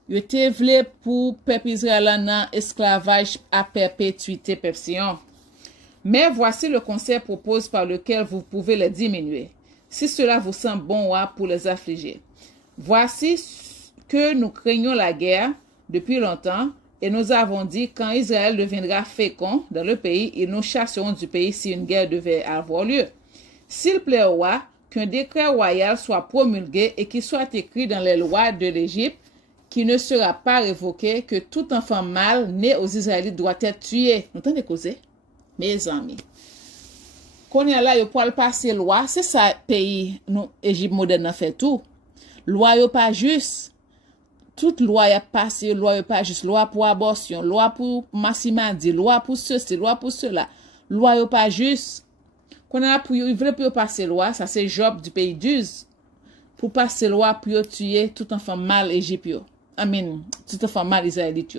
Vous êtes voulu pour peuple Israël en esclavage à perpétuité, peuple Sion. Mais voici le conseil proposé par lequel vous pouvez les diminuer, si cela vous semble bon pour les affliger. Voici que nous craignons la guerre depuis longtemps, et nous avons dit quand Israël deviendra fécond dans le pays, et nous chasserons du pays si une guerre devait avoir lieu. S'il plaît au roi, qu'un décret royal soit promulgué et qu'il soit écrit dans les lois de l'Égypte, qui ne sera pas révoqué, que tout enfant mâle né aux Israélites doit être tué. Nous t'en causer, mes amis. Qu'on est là, il faut passer loi, c'est ça pays, nous, Égypte moderne a fait tout. Loi yo pas juste. Toute loi y a passé, loi yo pas juste, loi pour abortion, loi pour massimadi, loi pour ceci, loi pour cela. Loi yo pas juste. Qu'on a pour passer loi, ça c'est Job du pays d'Uz. pour passer loi pour tuer tout enfant mâle égyptien. Tout enfant mâle israélite.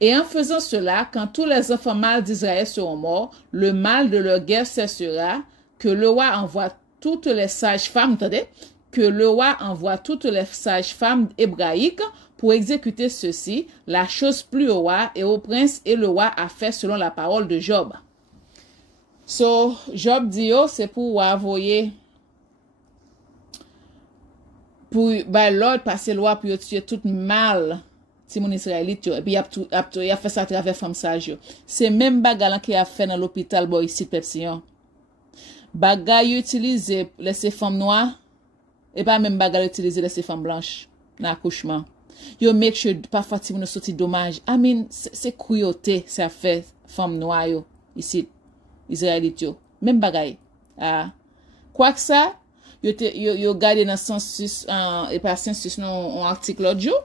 Et en faisant cela, quand tous les enfants mâles d'Israël seront morts, le mal de leur guerre cessera, que le roi envoie toutes les sages-femmes, attendez, que le roi envoie toutes les sages-femmes hébraïques pour exécuter ceci. La chose plut au roi et au prince, et le roi a fait selon la parole de Job. So, Job dit, c'est pour envoyer, pour l'ordre passer loi pour tuer tout mal, si mon israélite, et puis il a fait ça à travers femme sage. C'est même bagalan qui a fait dans l'hôpital, bon, ici, Pepsi. Bagay utilisé les femmes noires, et pas même bagay utiliser les femmes blanches, dans l'accouchement. Yo make sure, parfois, si vous ne sortez dommage. C'est cruauté, ça fait femme noire, yo, ici. Israélite yo. Même bagay. Quoi que ça, yo gade dans census, et pas census, non, un article l'autre jour.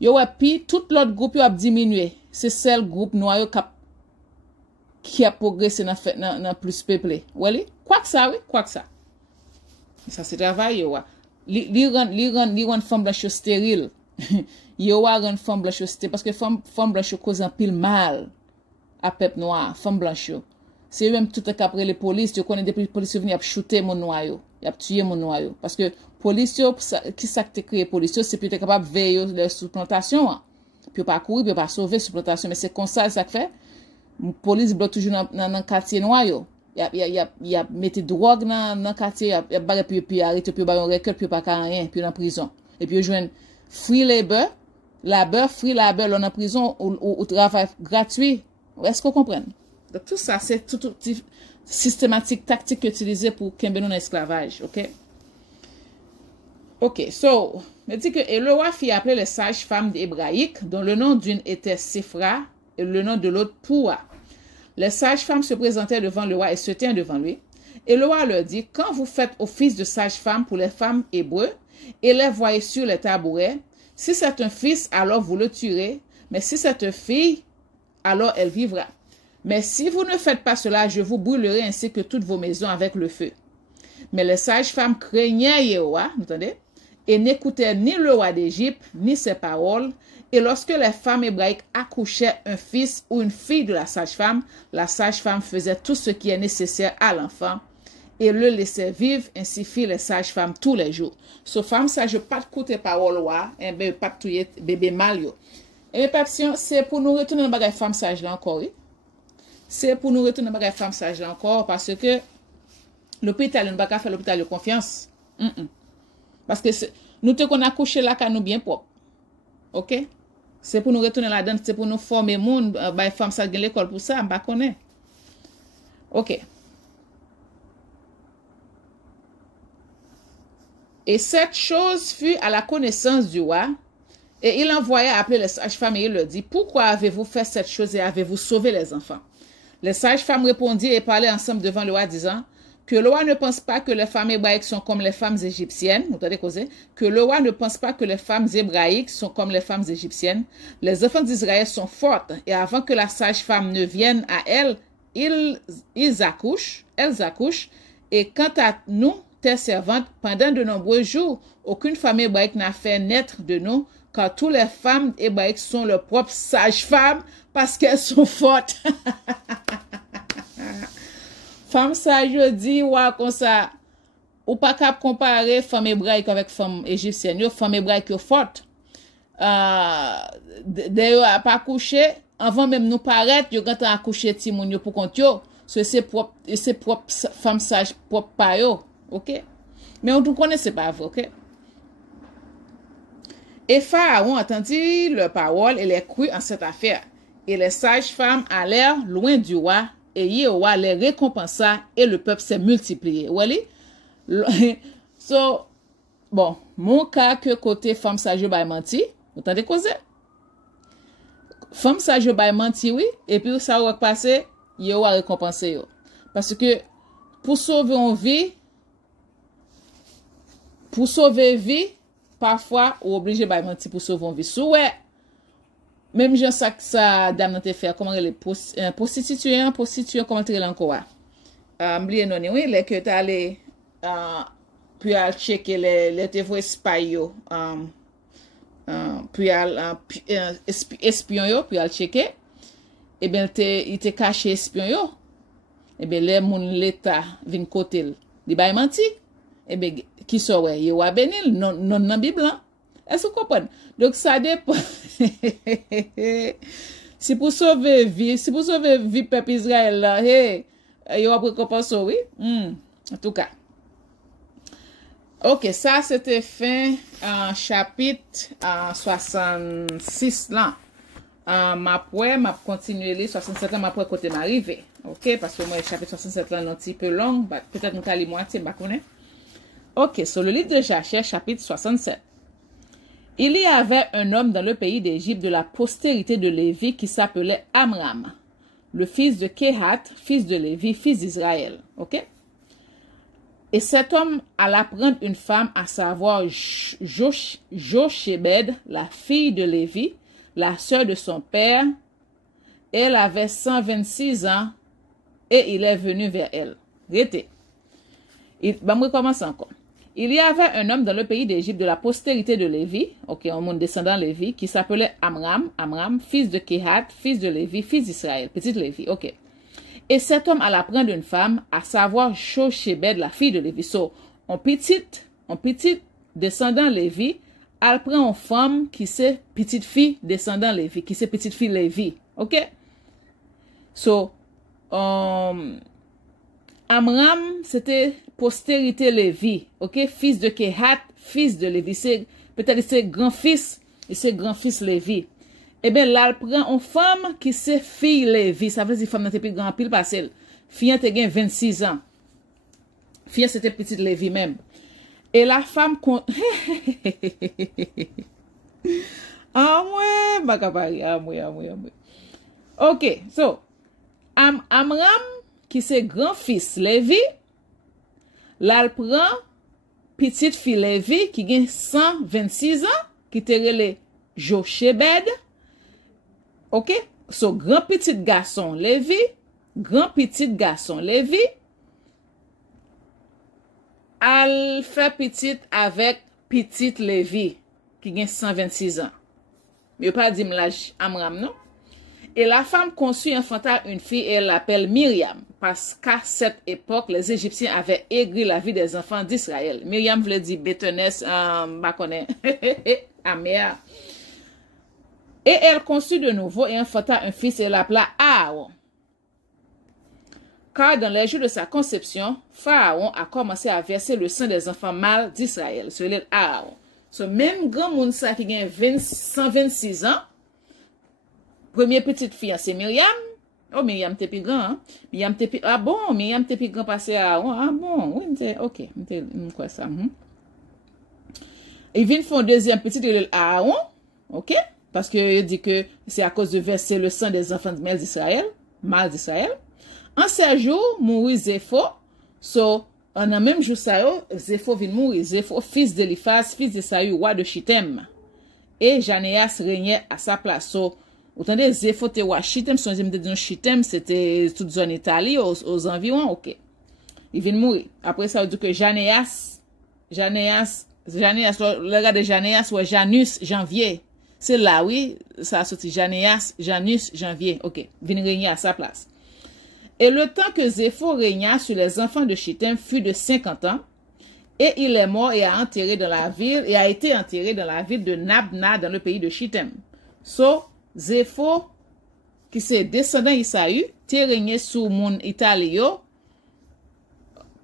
Yo puis tout l'autre groupe yo a diminué. C'est seul groupe noir qui a progressé dans plus peuplé. Wali? Quoi que ça, oui, quoi que ça. Ça c'est travail yo. Li rend femme blanche stérile. Yo rend femme blanche stérile parce que femme blanche cause un pile mal à peuple noir, femme blanche. C'est même tout après les polices, tu connais depuis les policiers venir shooter mon noyau, y a tué mon noyau parce que policiers qui ça te créé policiers c'est peut-être capable veiller les sous-plantation, puis pas courir, puis pas sauver sous-plantation mais c'est comme ça fait. Police bloque toujours dans quartier noyau. Y a mettre drogue dans quartier, y a barre puis arrêter puis ba on recueil puis pas rien puis en prison. Et puis joindre free labor free labor en prison ou travail gratuit. Est-ce qu'on comprend? Donc, tout ça, c'est tout systématique, tactique utilisée pour qu'il y ait un esclavage, ok? Ok, so, me dit que et le roi fit appeler les sages-femmes hébraïques, dont le nom d'une était Séphra et le nom de l'autre Poua. Les sages-femmes se présentèrent devant le roi et se tinrent devant lui. Et le roi leur dit, quand vous faites office de sage-femme pour les femmes hébreux et les voyez sur les tabourets, si c'est un fils, alors vous le tuerez, mais si c'est une fille, alors elle vivra. Mais si vous ne faites pas cela, je vous brûlerai ainsi que toutes vos maisons avec le feu. Mais les sages-femmes craignaient Yahweh, entendez, et n'écoutaient ni le roi d'Égypte, ni ses paroles. Et lorsque les femmes hébraïques accouchaient un fils ou une fille de la sage-femme faisait tout ce qui est nécessaire à l'enfant et le laissait vivre, ainsi fit les sages-femmes tous les jours. So femme sage pas écouter parole roi, et ben pas tuer bébé mal yo. Et mes papillons, c'est pour nous retourner dans bagay femme sage là encore, oui. C'est pour nous retourner dans bagay femme sage là encore parce que l'hôpital ne va pas faire l'hôpital de confiance. Parce que nous te qu'on accouché là quand nous bien propre. OK? C'est pour nous retourner là-dedans, c'est pour nous former monde by femme sage dans l'école pour ça, on pas connaît. OK. Et cette chose fut à la connaissance du roi, et il envoya appeler les sages-femmes et il leur dit, pourquoi avez-vous fait cette chose et avez-vous sauvé les enfants? Les sages-femmes répondirent et parlaient ensemble devant le roi, disant, que le roi ne pense pas que les femmes hébraïques sont comme les femmes égyptiennes, vous entendez causer, que le roi ne pense pas que les femmes hébraïques sont comme les femmes égyptiennes. Les enfants d'Israël sont fortes, et avant que la sage-femme ne vienne à elles, elles accouchent, et quant à nous, tes servantes, pendant de nombreux jours, aucune femme hébraïque n'a fait naître de nous, car toutes les femmes hébraïques sont leurs propres sages-femmes parce qu'elles sont fortes. Femme sage dit, ouais, comme ça, ou pas cap comparer femme hébraïque avec femme égyptienne. Yo, femme hébraïque yo forte. D'ailleurs, pas coucher, avant même nous paraître, yo quand accoucher ti moun yo pour compte yo. C'est propre femme sage propre pa yo. OK? Mais on tout connaît c'est pas vrai, OK? Et Pharaon entendit leur parole et les crut en cette affaire. Et les sages-femmes allèrent loin du roi, et Yahweh les récompensa, et le peuple s'est multiplié. Wali? So, bon, mon cas que côté femme sage ba menti, vous entendez causer? Femme sage ba menti, oui, et puis ça va passer, Yahweh récompensé yo. Parce que pour sauver une vie, parfois, ou obligé de mentir pour sauver une vie. So, ouais, même gens ça dame te faire, comment les prostituées, comment tu l'as encore? M'oublié non, oui, les que t'allé, puis al checker les te voye spy yo, puis al espion yo, puis al checker, et ben il te caché espion yo, et ben les moun l'État vin kotel, li bay menti, et ben qui so ouais, yo wa benil, non nan Bible. Est-ce que vous comprenez? Donc ça dépend. Si pour sauver vie peuple Israël là, hey, yo va récompenser oui. En tout cas. OK, ça c'était fin chapitre 66 là. M'a continuer les 67 là, m'a côté m'arriver. OK, parce que moi chapitre 67 là un petit peu long, peut-être nous cali moitié, m'pa connaît. OK, sur le livre de Jachère chapitre 67. Il y avait un homme dans le pays d'Égypte de la postérité de Lévi qui s'appelait Amram, le fils de Kehat, fils de Lévi, fils d'Israël. OK? Et cet homme alla prendre une femme, à savoir Jochebed, la fille de Lévi, la sœur de son père. Elle avait 126 ans et il est venu vers elle. Rété. On recommence encore. Il y avait un homme dans le pays d'Égypte de la postérité de Lévi, ok, un monde descendant Lévi, qui s'appelait Amram, fils de Kehat, fils de Lévi, fils d'Israël, petite Lévi, ok. Et cet homme alla prendre une femme, à savoir Jochebed, la fille de Lévi. So, en petit descendant Lévi, elle prend une femme qui c'est petite fille descendant Lévi, qui c'est petite fille Lévi, ok. So, Amram, c'était postérité Lévi, ok, fils de Kehat, fils de Lévi, c'est peut-être c'est grand-fils, et c'est grand-fils Lévi. Eh bien, là, elle prend une femme qui c'est fille Lévi, ça veut dire femme n'était plus grand pile parce que fille était gain 26 ans. Fille c'était petite Lévi même. Et la femme ah ouais, bakapari, ah ouais. OK, so Amram qui c'est grand-fils Lévi, là elle prend petite fille Lévi qui gagne 126 ans, qui te relé Jochebed. OK? So grand petit garçon Lévi, elle fait petite avec petite Lévi qui gagne 126 ans. Mais pas dit l'âge Amram non? Et la femme conçut enfanta une fille et elle l'appelle Myriam, parce qu'à cette époque, les Égyptiens avaient aigri la vie des enfants d'Israël. Myriam voulait dire bétonesse, amère. Et elle conçut de nouveau et enfanta un fils et l'appela Aaron. Car dans les jours de sa conception, Pharaon a commencé à verser le sang des enfants mâles d'Israël. C'est Aaron. Ce même grand monde ça qui gagne 126 ans, première petite fille, c'est Myriam. Oh, Myriam t'es plus grand, hein? Myriam t'es plus grand passé à Aaron. Ah bon, oui, ok, quoi ça? Il vient faire deuxième petite Aaron, ok? Parce que il dit que c'est à cause de verser le sang des enfants mâles d'Israël. En ce jour, mourit Zépho. So, en un même jour, Zépho vient mourir. Zépho, fils d'Eliphaz, fils de Saül, roi de Chittim. Et Janéas régnait à sa place. So, autant de Zépho te roi Chittim, son de Chittim, c'était toute zone Italie, aux environs, ok. Il vient mourir. Après ça, on dit que Janéas, le gars de Janéas, ou Janus, janvier. C'est là, oui, ça a sorti Janéas, Janus, janvier, ok. Vient régner à sa place. Et le temps que Zépho régna sur les enfants de Chittim fut de 50 ans, et il est mort et a été enterré dans la ville de Nabna dans le pays de Chittim. So, Zépho, qui c'est descendant Isaü, te régné sous mon Italio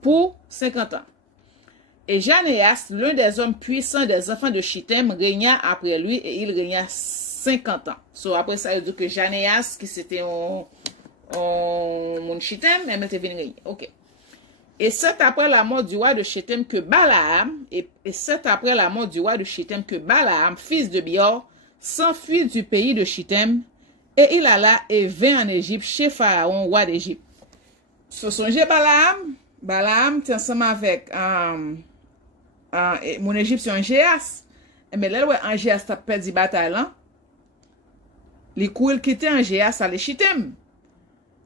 pour 50 ans. Et Janéas, l'un des hommes puissants des enfants de Chittim, régna après lui et il régna 50 ans. So, après ça, il dit que Janéas, qui c'était mon Chittim, elle m'était venu régner. Ok. Et c'est après la mort du roi de Chittim que Balaam, fils de Bior, s'enfuit du pays de Chittim, et il alla et vint en Égypte chez Pharaon, roi d'Égypte. Ce songez Balaam, t'es ensemble avec mon Égyptien Angéas. Mais là, Angéas t'a perdu bataille là. Les coups, il quittait Angéas à Chittim.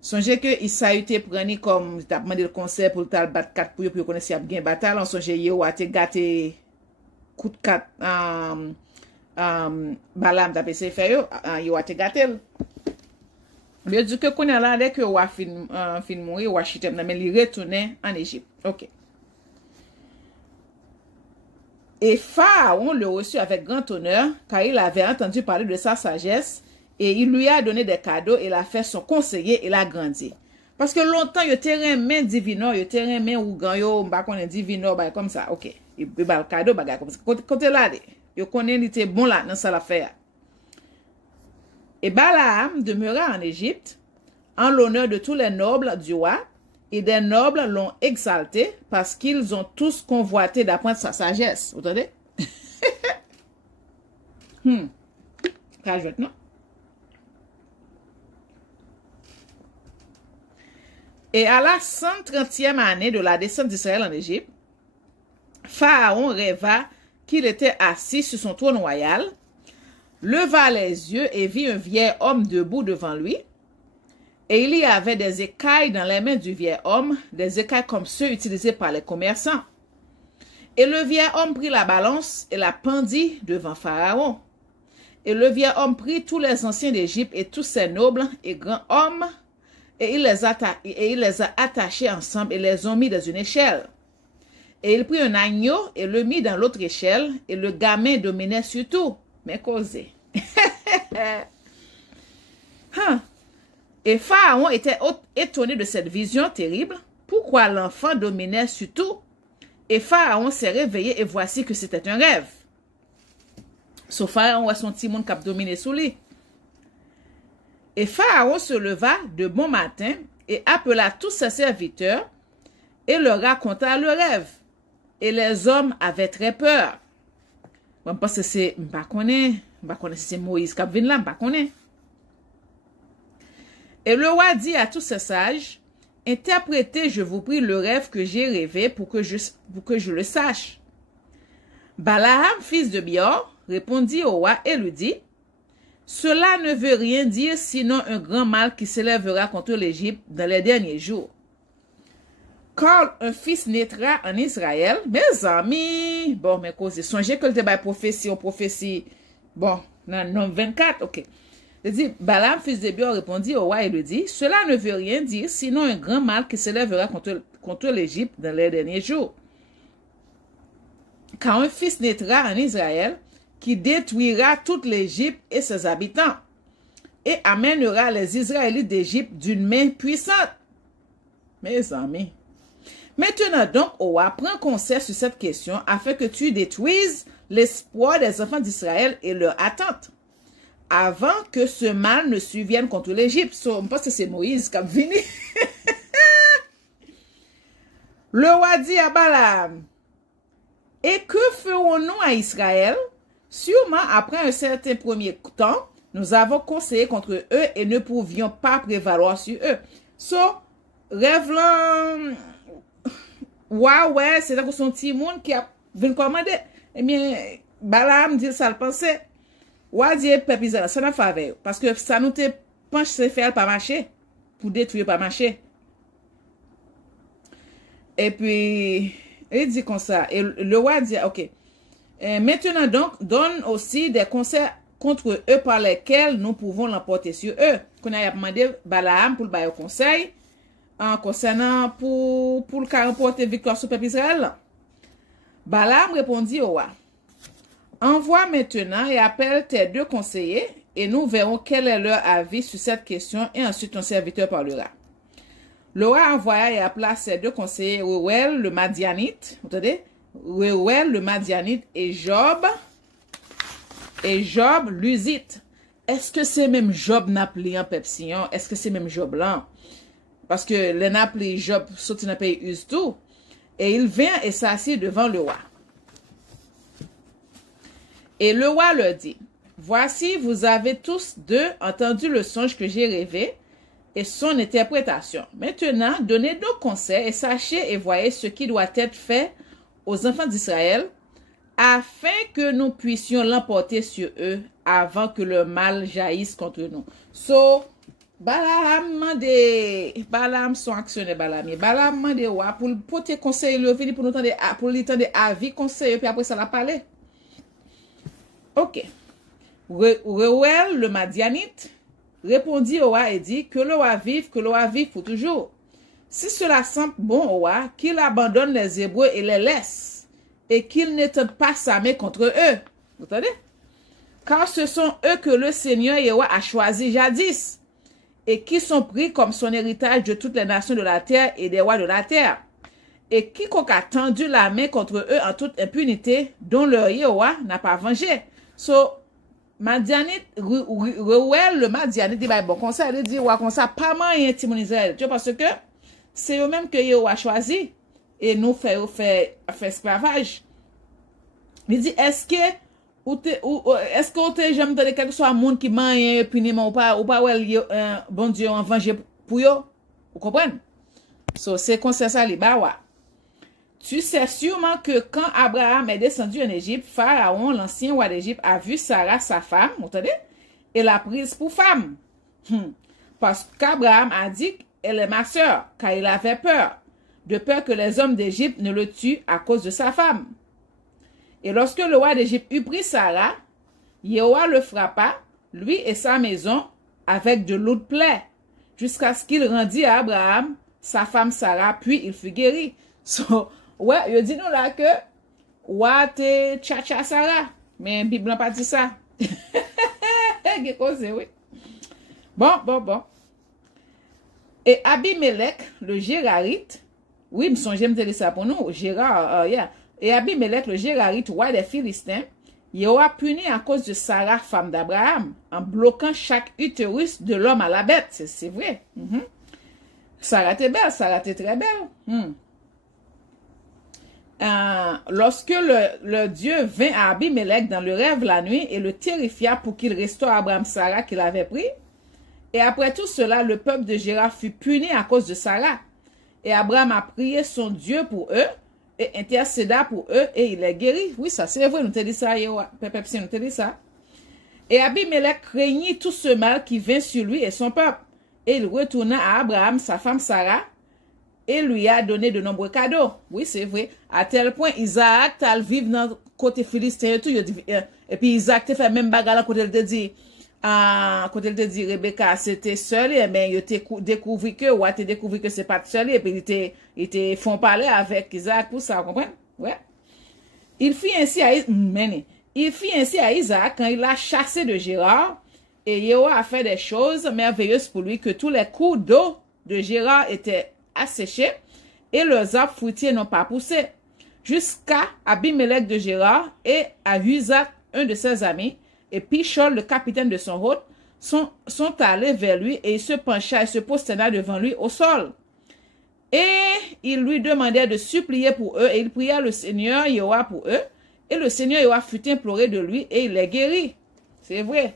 Songez que Issa était pris comme t'as demandé le conseil pour le battre 4 pour connaître si y a bien bataille. On songe yo a te gâté coup de 4 Balam t'a passé faire yo a te gâté. Mais du que qu'on a là dès que wa fin mourir wa chitem mais il retourner en Égypte. OK. Et Pharaon le reçut avec grand honneur car il avait entendu parler de sa sagesse et il lui a donné des cadeaux et l'a fait son conseiller et l'a grandi. Parce que longtemps yo terrain main divino, yo terrain main ougan yo m'pa connait divino ba comme ça. OK. Il ba cadeau bagay comme ça. Côté là yo connait il était bon là dans ça l'affaire. Et Balaam demeura en Égypte en l'honneur de tous les nobles du roi, et des nobles l'ont exalté parce qu'ils ont tous convoité d'apprendre sa sagesse. Vous entendez? Non? Et à la 130e année de la descente d'Israël en Égypte, Pharaon rêva qu'il était assis sur son trône royal, leva les yeux et vit un vieil homme debout devant lui. Et il y avait des écailles dans les mains du vieil homme, des écailles comme ceux utilisés par les commerçants. Et le vieil homme prit la balance et la pendit devant Pharaon. Et le vieil homme prit tous les anciens d'Égypte et tous ses nobles et grands hommes, et il les a attachés ensemble et les ont mis dans une échelle. Et il prit un agneau et le mit dans l'autre échelle, et le gamin dominait sur tout. Mais causé. Et Pharaon était étonné de cette vision terrible. Pourquoi l'enfant dominait sur tout? Et Pharaon s'est réveillé et voici que c'était un rêve. Sauf Pharaon a son petit monde qui a dominé sous lui. Et Pharaon se leva de bon matin et appela tous ses serviteurs et leur raconta le rêve. Et les hommes avaient très peur. Bon, parce que c'est, m'pa connaît si c'est Moïse qui vient là, m'pa connaît. Et le roi dit à tous ses sages, interprétez, je vous prie, le rêve que j'ai rêvé pour que je le sache. Balaam, fils de Bior, répondit au roi et lui dit, cela ne veut rien dire sinon un grand mal qui s'élèvera contre l'Égypte dans les derniers jours. Quand un fils naîtra en Israël, mes amis, bon, mais cause, songez que le prophétie, bon, non, 24, ok. Il dit, Balaam, fils de Bior, répondit au roi et lui dit, cela ne veut rien dire, sinon un grand mal qui s'élèvera contre l'Égypte dans les derniers jours. Quand un fils naîtra en Israël, qui détruira toute l'Égypte et ses habitants, et amènera les Israélites d'Égypte d'une main puissante. Mes amis, maintenant donc, au roi, prends conseil sur cette question afin que tu détruises l'espoir des enfants d'Israël et leur attente, avant que ce mal ne survienne contre l'Égypte. So, je pense que c'est Moïse qui a venu. Le roi dit à Balaam, et que ferons-nous à Israël? Sûrement, après un certain premier temps, nous avons conseillé contre eux et ne pouvions pas prévaloir sur eux. So, rêve là, ouais, c'est là son petit monde qui a venu commander. Eh bien, Balaam dit ça le pensait. Ouais, dit, peuple Israël, ça n'a pas fait. Parce que ça nous te penche se faire pas marcher. Pour détruire pas marcher. Et puis, il dit comme ça. Et le roi dit, ok. Maintenant donc, donne aussi des conseils contre eux par lesquels nous pouvons l'emporter sur eux. Qu'on a demandé Balaam pour le bailler conseil en concernant pour le remporter victoire sur le peuple Israël. Balaam répondit au roi, envoie maintenant et appelle tes deux conseillers et nous verrons quel est leur avis sur cette question et ensuite ton serviteur parlera. Le roi envoya et appela ses deux conseillers, Reuel le Madianite, vous entendez? Reuel le Madianite et Job l'Uzite. Est-ce que c'est même Job n'appelé en Pepsion? Est-ce que c'est même Job là? Parce que les n'appelé Job sorti dans le pays Uz tout. Et il vient et s'assit devant le roi. Et le roi leur dit, voici, vous avez tous deux entendu le songe que j'ai rêvé et son interprétation. Maintenant, donnez donc conseil et sachez et voyez ce qui doit être fait aux enfants d'Israël, afin que nous puissions l'emporter sur eux avant que le mal jaillisse contre nous. So, Balaam son actionnaire Balaam. Balaam mande wa pour porter conseil le vini pour nous tendre pour lui tendre avis conseil puis après ça la parler. OK. Reuel le Madianite répondit au roi et dit que le roi vive pour toujours. Si cela semble bon au roi, qu'il abandonne les Hébreux et les laisse, et qu'il n'étende pas sa main contre eux. Vous entendez? Car ce sont eux que le Seigneur Yahweh a choisis jadis, et qui sont pris comme son héritage de toutes les nations de la terre et des rois de la terre. Et quiconque a tendu la main contre eux en toute impunité, dont leur Yahweh n'a pas vengé. So, Madianite, Reuel, le Madianite, dit, bon, comme ça, il dit, ouais, comme ça, pas moyen Timon Israël. Tu vois, parce que c'est eux-mêmes que Yahweh a choisi, et nous fait esclavage. Il dit, est-ce que ou te j'aime de quelque soit monde qui manye puniment ou pas bon Dieu en venger pour yo, vous comprenez? So c'est comme ça li bawa. Tu sais sûrement que quand Abraham est descendu en Égypte, Pharaon, l'ancien roi d'Égypte, a vu Sarah sa femme, vous entendez? Et l'a prise pour femme. Parce qu'Abraham a dit elle est ma sœur, car il avait peur, de peur que les hommes d'Égypte ne le tuent à cause de sa femme. Et lorsque le roi d'Égypte eut pris Sarah, Yahweh le frappa, lui et sa maison, avec de lourdes plaies, jusqu'à ce qu'il rendit à Abraham sa femme Sarah, puis il fut guéri. So, ouais, il dit nous là que, ouais, te tcha Sarah, mais la Bible n'a pas dit ça. Oui. Bon. Et Abimelech, le Gérarite, oui, j'aime te dire ça pour nous, Gérard, Et Abimelech, le Gérarite, roi des Philistins, Yahweh puni à cause de Sarah, femme d'Abraham, en bloquant chaque utérus de l'homme à la bête. C'est vrai. Sarah était belle, Sarah était très belle. Lorsque le Dieu vint à Abimelech dans le rêve la nuit et le terrifia pour qu'il restaure à Abraham Sarah qu'il avait pris, et après tout cela, le peuple de Gérar fut puni à cause de Sarah. Et Abraham a prié son Dieu pour eux, et intercéda pour eux, et il est guéri. Oui, ça c'est vrai, nous te dit ça, nous te dit ça. Et Abimelech craignit tout ce mal qui vint sur lui et son peuple. Et il retourna à Abraham, sa femme Sarah, et lui a donné de nombreux cadeaux. Oui, c'est vrai. À tel point, Isaac, t'as vivre dans le côté philistin et tout, et puis Isaac te fait même bagarre quand il te dit, quand elle te dit Rebecca c'était seul et ben il te découvert que c'est pas seul et puis il te font parler avec Isaac pour ça, vous comprenez? Ouais. Il fit ainsi à Isaac quand il l'a chassé de Gérard, et Yahweh a fait des choses merveilleuses pour lui, que tous les cours d'eau de Gérard étaient asséchés et leurs arbres fruitiers n'ont pas poussé, jusqu'à Abimelech de Gérard et à Isaac, un de ses amis, et Pichol, le capitaine de son hôte, sont allés vers lui, et il se pencha et se prosterna devant lui au sol. Et il lui demandait de supplier pour eux, et il pria le Seigneur Yahweh pour eux, et le Seigneur Yahweh fut imploré de lui, et il les guérit. C'est vrai.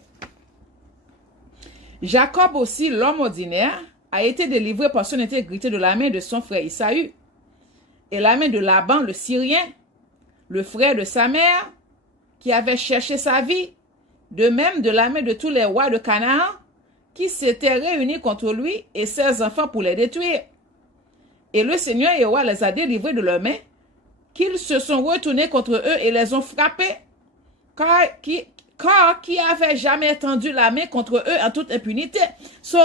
Jacob aussi, l'homme ordinaire, a été délivré par son intégrité de la main de son frère Isaü, et la main de Laban, le Syrien, le frère de sa mère, qui avait cherché sa vie, de même de la main de tous les rois de Canaan, qui s'étaient réunis contre lui et ses enfants pour les détruire. Et le Seigneur Yahweh les a délivrés de leurs mains, qu'ils se sont retournés contre eux et les ont frappés, car qui avait jamais tendu la main contre eux en toute impunité. So,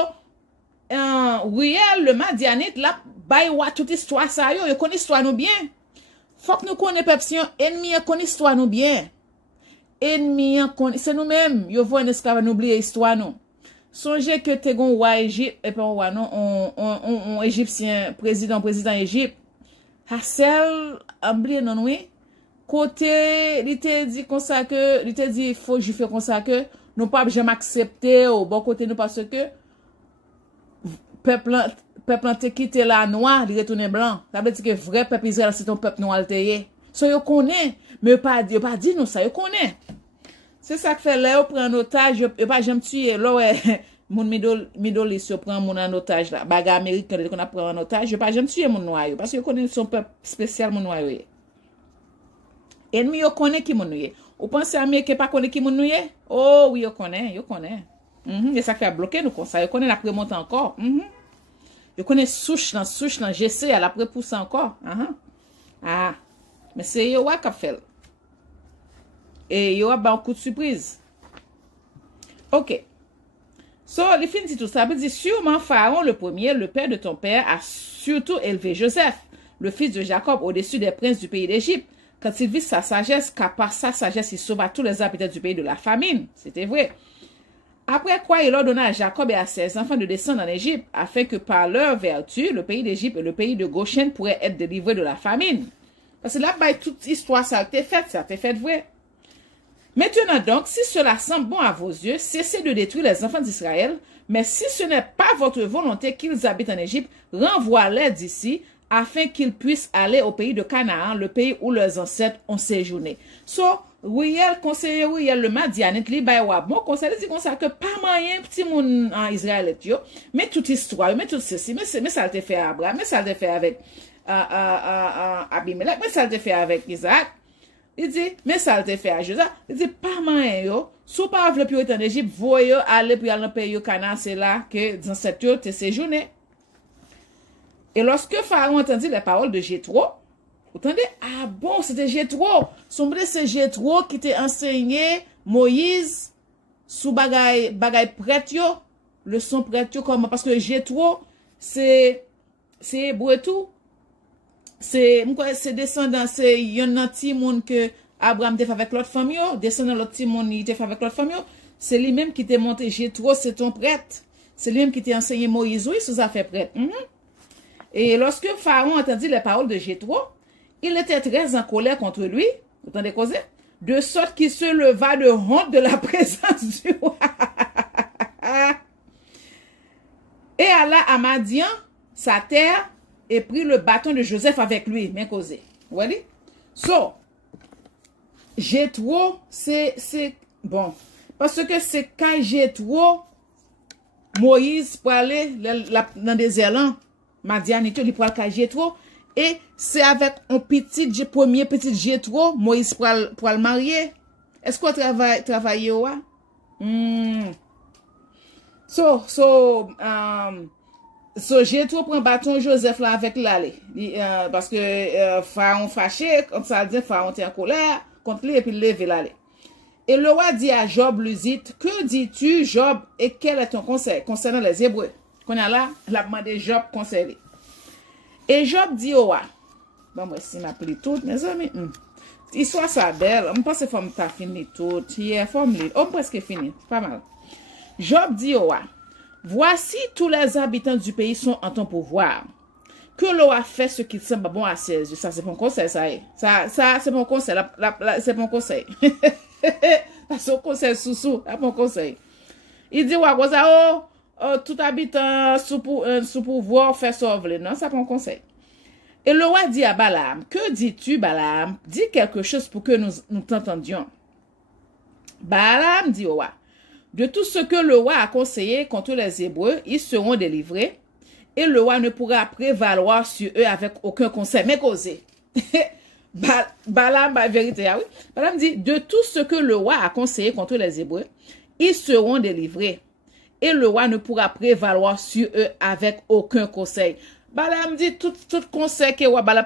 Reuel, le Madianite, là, baywa toute histoire ça, yo connaît histoire nous bien. Faut que nous connaissons pepsi, ennemi connaît histoire nous bien. Ennemi c'est nous-mêmes, yo voit un esclave nous oublier histoire nous. Songez que te gon roi Égypte et pas roi non, on égyptien président Égypte. Hassel oublié non oui. Côté il te dit comme ça que il te dit faut je fais comme ça que nous pas jamais accepter au bon côté nous parce que peuple te quitté la noir, il retourne blanc. Ça veut dire que vrai peuple Israël c'est ton peuple noir altéré. So yo connaît, mais yo pas dit nous ça, yo connaît. C'est ça que fait là, yo prend otage, yo pas j'aime tuer là ouais, mon middle east yo prend mon en otage là, baga américain qu'on a pris en otage, yo pas j'aime tuer mon noir parce que yo connaît son peuple spécial mon noir. Ennemi yo connaît qui mon noir. Ou pensez américain pas connaît qui mon noir? Oh oui yo connaît. Et ça fait bloquer nous comme ça. Yo connaît après monter encore. Yo connaît souche dans j'essaie à l'après pousser encore. Ah, mais c'est yo qui a fait. Et yo a un coup de surprise. OK. So, les fins dit tout ça, dit sûrement Pharaon le premier, le père de ton père, a surtout élevé Joseph, le fils de Jacob, au-dessus des princes du pays d'Égypte. Quand il vit sa sagesse, car par sa sagesse, il sauva tous les habitants du pays de la famine. C'était vrai. Après quoi, il ordonna à Jacob et à ses enfants de descendre en Égypte, afin que par leur vertu, le pays d'Égypte et le pays de Goshen pourraient être délivrés de la famine. Parce que là, toute histoire, ça a été fait vrai. Maintenant donc, si cela semble bon à vos yeux, cessez de détruire les enfants d'Israël, mais si ce n'est pas votre volonté qu'ils habitent en Égypte, renvoie-les d'ici, afin qu'ils puissent aller au pays de Canaan, le pays où leurs ancêtres ont séjourné. So, conseiller Riel le Madianite, li bay wab. Mon conseiller dit comme ça que pas moyen petit moun en Israël yo, mais toute histoire, mais tout ceci, mais ça le fait à Abraham, mais ça le fait avec Abimelech, mais ça le fait avec Isaac. Il dit, mais ça le fait à Joseph. Il dit, pas moyen yo, sous pas vle plus en Égypte, voyez aller pour aller dans le pays de Canaan, c'est là que dans cette yo te séjourné. Et lorsque Pharaon entendit les paroles de Jéthro, vous entendez? Ah bon, c'était Jéthro. C'est Jéthro qui t'a enseigné Moïse sous bagay prêtre yo, le son prêtre yo comment, parce que Jéthro, c'est hébreu tout. C'est descendant, c'est yon ti moun que Abraham te fait avec l'autre famille, descendant l'autre ti moun il te fait avec l'autre famille. C'est lui-même qui t'a monté Jéthro, c'est ton prêtre. C'est lui-même qui t'a enseigné Moïse, oui, sous affaire prêtre. Et lorsque Pharaon entendit les paroles de Jéthro, il était très en colère contre lui, vous entendez causer, de sorte qu'il se leva de honte de la présence du roi. Et alla à Madian, sa terre, et prit le bâton de Joseph avec lui, mais causé. Vous voyez? So, Jéthro, c'est bon, parce que c'est quand Jéthro, Moïse pour aller dans des élans, Madianite, il pour aller Jéthro, et c'est avec un premier petit Jéthro, Moïse pour le marier. Est-ce qu'on travaille ou So Jéthro prend bâton Joseph là avec l'aller. Parce que Pharaon fâché, comme ça dit, Pharaon était en colère contre lui et puis lever l'aller. Et le roi dit à Job Luzite, que dis-tu Job et quel est ton conseil concernant les Hébreux? Qu'on a là, la demandé Job conseiller. Et Job dit au roi, bon moi si m'appelle tout mes amis, histoire ça belle, on pense que faut pas fini tout, hier faut me on presque fini, pas mal. Job dit au roi, voici tous les habitants du pays sont en ton pouvoir. Que l'on a fait ce qui semble bon à ses yeux. Ça, c'est mon conseil, ça est. Ça, c'est mon conseil. C'est mon conseil. C'est mon conseil sous, c'est mon conseil. Il dit, ouais, tout habitant sous pouvoir fait sauver. Non, c'est mon conseil. Et le roi dit à Balaam, que dis-tu, Balaam? Dis quelque chose pour que nous t'entendions. Balaam dit au roi, de tout ce que le roi a conseillé contre les Hébreux, ils seront délivrés, et le roi ne pourra prévaloir sur eux avec aucun conseil. Mais causé. Balaam, la vérité, oui. Balaam dit, de tout ce que le roi a conseillé contre les Hébreux, ils seront délivrés, et le roi ne pourra prévaloir sur eux avec aucun conseil. Balaam dit, tout conseil que roi Balaam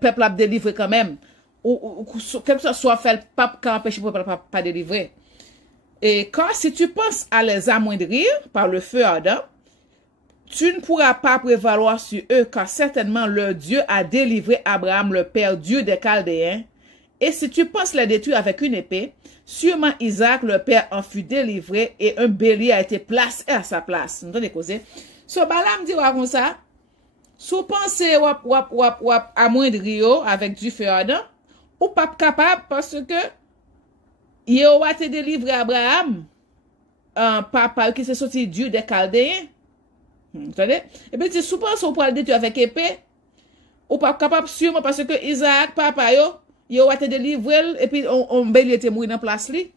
peuple a délivré quand même. Ou quelque chose soit fait, pas empêcher pour pas délivrer. Et car si tu penses à les amoindrir par le feu ardent, tu ne pourras pas prévaloir sur eux, car certainement leur Dieu a délivré Abraham, le père Dieu des Chaldéens. Et si tu penses les détruire avec une épée, sûrement Isaac, le père, en fut délivré et un bélier a été placé à sa place. Vous entendez causer? So Balaam dit comme ça, si vous pensez amoindrir avec du feu ardent, ou pas capable parce que Yehova te délivré Abraham, papa qui s'est sorti Dieu des Chaldéens. Vous entendez? Et puis, si vous pensez pour le détruire avec épée, ou pas capable sûrement parce que Isaac, papa, Yehova te délivré, et puis on bélier était mourir dans place li.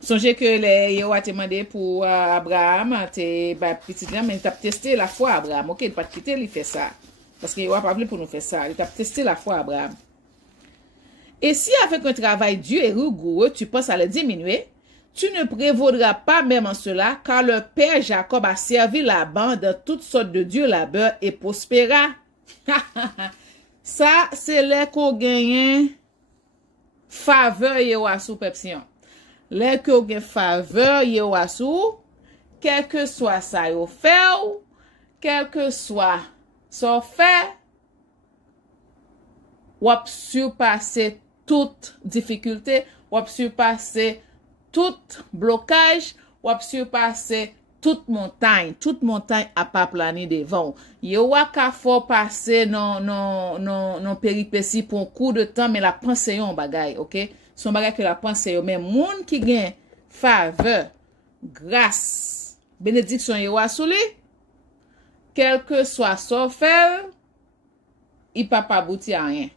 Songez que Yehova te demandé pour Abraham, petit là, mais il t'a testé la foi Abraham. Ok, il pas quitter, il fait ça. Parce que Yehova pas voulu pour nous faire ça. Il t'a testé la foi Abraham. Et si avec un travail dur et rigoureux, tu penses à le diminuer, Tu ne prévaudras pas même en cela, car leur père Jacob a servi Laban dans toutes sortes de dieux labeur et prospéra. Ça, c'est les qu'on gagne faveur sous pepsion. Les qu'on gagne faveur sous, quel que soit ça yo fait, quel que soit ça fait, ou surpasser toute difficulté, ou surpasser tout blocage, ou surpasser toute montagne à pas planer devant. Yo ka faut passer non péripétie pour un coup de temps, mais la pensée yon bagay, ok? Son bagay que la pensée yon, mais moun qui gagne faveur, grâce, bénédiction yo souli, quel que soit son fait, il pas aboutir à rien.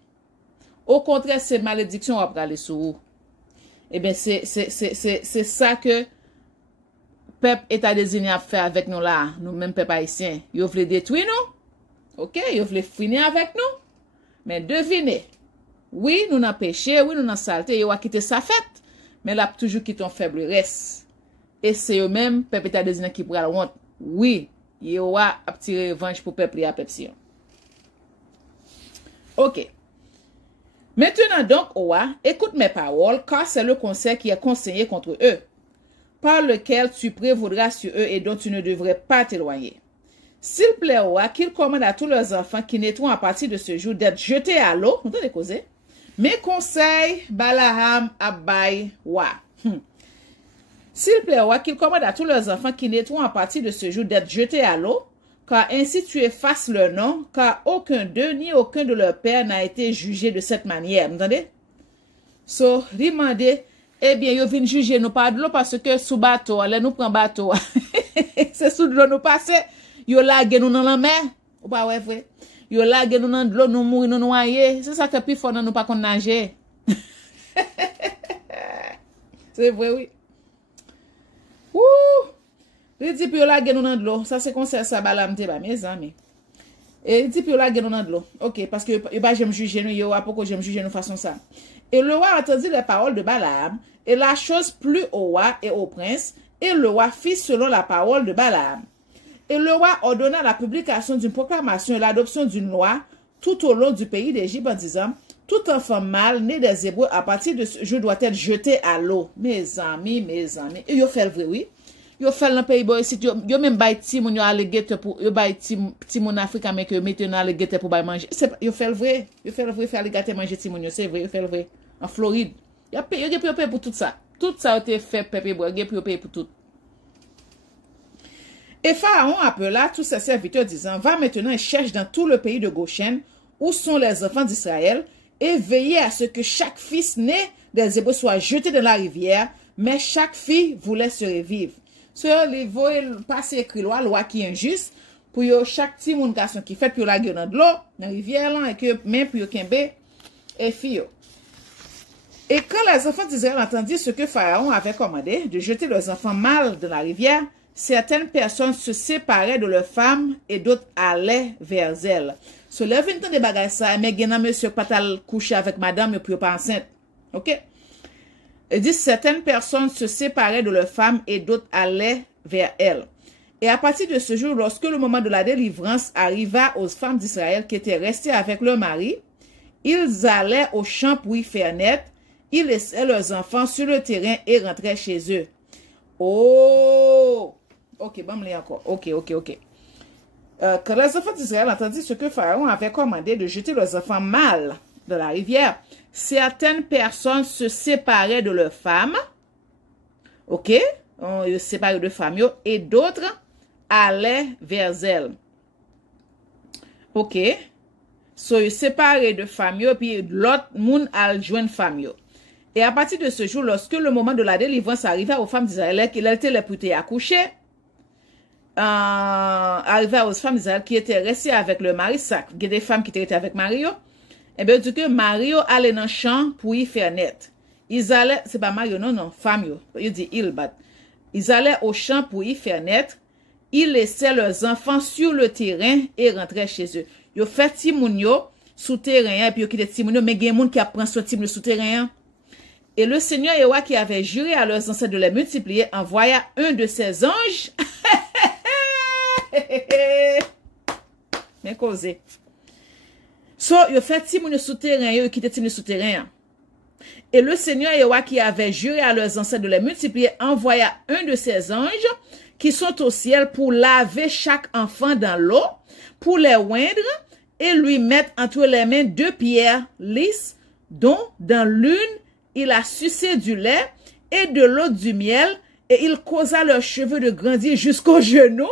Au contraire, c'est malédiction va aller sur vous. Eh bien, c'est ça que peuple État désigné à faire avec nous là, nous même peuple haïtien. Ils veulent détruire nous, ok? Ils veulent finir avec nous. Mais devinez, oui, nous n'avons péché, oui, nous n'avons saleté, ils ont quitté sa fête, mais là, toujours quitté en faiblesse. Et c'est eux-mêmes, peuple État désigné qui prend la honte. Oui, ils ont tiré revanche pour peuple à Pepsi. Ok. Maintenant donc, Owa, écoute mes paroles, car c'est le conseil qui est conseillé contre eux, par lequel tu prévaudras sur eux et dont tu ne devrais pas t'éloigner. S'il plaît, Owa, qu'ils commandent à tous leurs enfants qui naîtront à partir de ce jour d'être jetés à l'eau, vous entendez causer? Mes conseils, Balaham, Abay, Wa. S'il plaît, Owa, qu'ils commandent à tous leurs enfants qui naîtront à partir de ce jour d'être jetés à l'eau, car ainsi tu effaces leur nom, car aucun d'eux ni aucun de leurs pères n'a été jugé de cette manière. Vous entendez? So, demandez, eh bien, yo vin juger nous pas de l'eau parce que sous bateau, là nous prend bateau. C'est sous de l'eau nous passer, yo lage nous dans la mer. Ou pas ouais vrai? Yo lage nous dans de l'eau, nous mourir, nous noyer. C'est ça que plus fort nous pas qu'on nager. C'est vrai, oui. Ouh! Il dit, puis il a gagné dans de l'eau. Ça, c'est comme ça, balamte, mes amis. Et il dit, puis il a gagné dans de l'eau. Ok, parce que, j'aime juger nous, yo, pourquoi j'aime juger nous façon ça. Et le roi entendit les paroles de Balaam, et la chose plut au roi et au prince, et le roi fit selon la parole de Balaam. Et le roi ordonna la publication d'une proclamation et l'adoption d'une loi tout au long du pays d'Égypte en disant, tout enfant mâle né des Hébreux à partir de ce jour doit être jeté à l'eau. Mes amis. Et yo fait le vrai, oui. Yo fait dans pays boy si yo même bay ti moun yo aller guette pour yo bay ti moun africain mais que mette dans aller guette pour bay manger. C'est yo fait le vrai faire aller gâter manger ti moun yo, c'est vrai, yo fait le vrai en Floride. Yo paye pour tout ça. Tout ça a été fait peuple boy, yo paye pour tout. Et Pharaon appela tous ses serviteurs disant, va maintenant et cherche dans tout le pays de Goshen où sont les enfants d'Israël et veillez à ce que chaque fils né des Hébreux soit jeté dans la rivière, mais chaque fille voulait se revivre. Ce livre passe écrit loi qui est injuste pour chaque petit monde garçon qui fait pour la gueule dans de l'eau dans rivière là et que même pour kembe et fille. Et quand les enfants d'Israël entendirent ce que Pharaon avait commandé de jeter leurs enfants mâles dans la rivière, certaines personnes se séparaient de leurs femmes et d'autres allaient vers elles. Se lève une temps de bagaille ça mais gena monsieur pas coucher avec madame et puis pas enceinte. OK? Il dit certaines personnes se séparaient de leurs femmes et d'autres allaient vers elles. Et à partir de ce jour, lorsque le moment de la délivrance arriva aux femmes d'Israël qui étaient restées avec leur mari, ils allaient au champ pour y faire naître, ils laissaient leurs enfants sur le terrain et rentraient chez eux. Oh! Ok, bon, encore. Ok. Quand les enfants d'Israël entendirent ce que Pharaon avait commandé de jeter leurs enfants mâles dans la rivière, certaines personnes se séparaient de leurs femmes, ok, on se séparait de femmes, et d'autres allaient vers elles, ok, so ils séparés de femmes, puis l'autre moun al joindre femmes. Et à partir de ce jour, lorsque le moment de la délivrance arriva aux femmes d'Israël, qu'elles étaient les poutés à coucher, arriva aux femmes d'Israël qui étaient restées avec leur mari, ça, il y a des femmes qui étaient avec Mario. Eh bien, du coup, Mario allait dans le champ pour y faire naître. Ils allaient, c'est pas Mario, non, femme, il dit il, bat. Ils allaient au champ pour y faire naître. Ils laissaient leurs enfants sur le terrain et rentraient chez eux. Ils fait timounio sous terrain, et puis ils quittent timounio, mais il y a des gens qui apprennent ce type de souterrain. Et le Seigneur Yahweh qui avait juré à leurs ancêtres de les multiplier envoya un de ses anges. Bien causé. So, il fait Timoun souterrain, il quitte Timoun souterrain. Et le Seigneur Yahweh qui avait juré à leurs ancêtres de les multiplier envoya un de ses anges qui sont au ciel pour laver chaque enfant dans l'eau, pour les oindre et lui mettre entre les mains 2 pierres lisses, dont dans l'une il a sucé du lait et de l'autre du miel, et il causa leurs cheveux de grandir jusqu'aux genoux,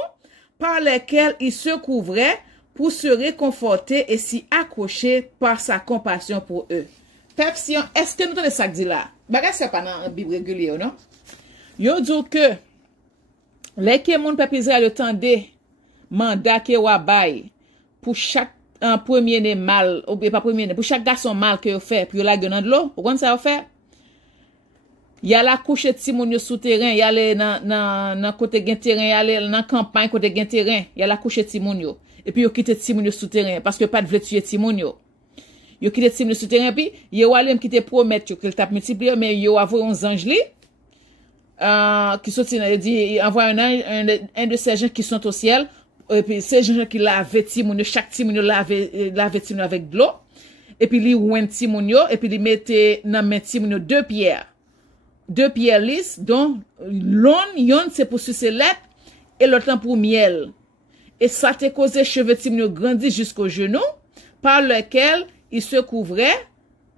par lesquels ils se couvraient pour se réconforter et s'y accrocher par sa compassion pour eux. Pepsi, est-ce que nous avons ça dit là? Bagay c'est pas dans la Bible régulière, non? Yo dit que les que moun peuple Israël attendait mandat que wa bay pour chaque premier-né mâle, ou pas premier-né, pour chaque garçon mâle que vous fait, puis la gueule dans de l'eau, pourquoi ça vous fait? Il y a la couche de Timoun souterrain, il y a les dans côté gen terrain, il y a les dans campagne côté gen terrain, il y a la couche de Timoun. Et puis yo quitte Timoun souterrain parce que pas de vle tuer Timoun yo. Yo quitte Timoun souterrain puis yo allem qui te promettre que t'a multiplier mais yo avoye un ange li qui sorti il dit envoie un de ces gens qui sont au ciel et puis ces gens qui lave Timoun, chaque Timoun lave Timoun avec de l'eau et puis li ouen Timoun yo et puis li mette dans main Timoun 2 pierres. 2 pierres lisses, dont l'une, yon c'est pour sucer lait, et l'autre pour miel. Et ça te causé cheveux Timoun grandis jusqu'au genou, par lequel il se couvrait,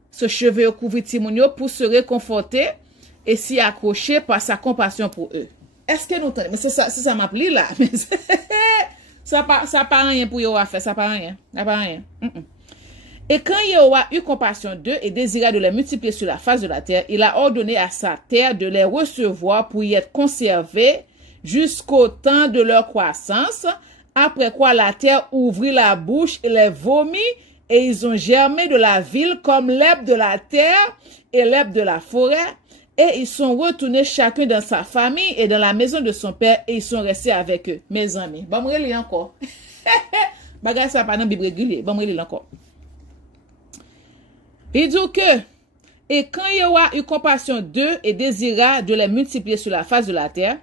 ce cheveu couvrit Timoun pour se réconforter et s'y accrocher par sa compassion pour eux. Est-ce que nous entendons? Mais c'est ça m'appelle là. Ça pas rien pour yo à faire, ça pas rien. Ça pas rien. Et quand Yahweh a eu compassion d'eux et désira de les multiplier sur la face de la terre, il a ordonné à sa terre de les recevoir pour y être conservés jusqu'au temps de leur croissance, après quoi la terre ouvrit la bouche et les vomit, et ils ont germé de la ville comme l'herbe de la terre et l'herbe de la forêt, et ils sont retournés chacun dans sa famille et dans la maison de son père, et ils sont restés avec eux. Mes amis, bon, moi, je encore. Bagay ça pas dans Bible régulier, bon, moi, je encore. Il dit que, et quand Yahweh a eu compassion d'eux et désira de les multiplier sur la face de la terre,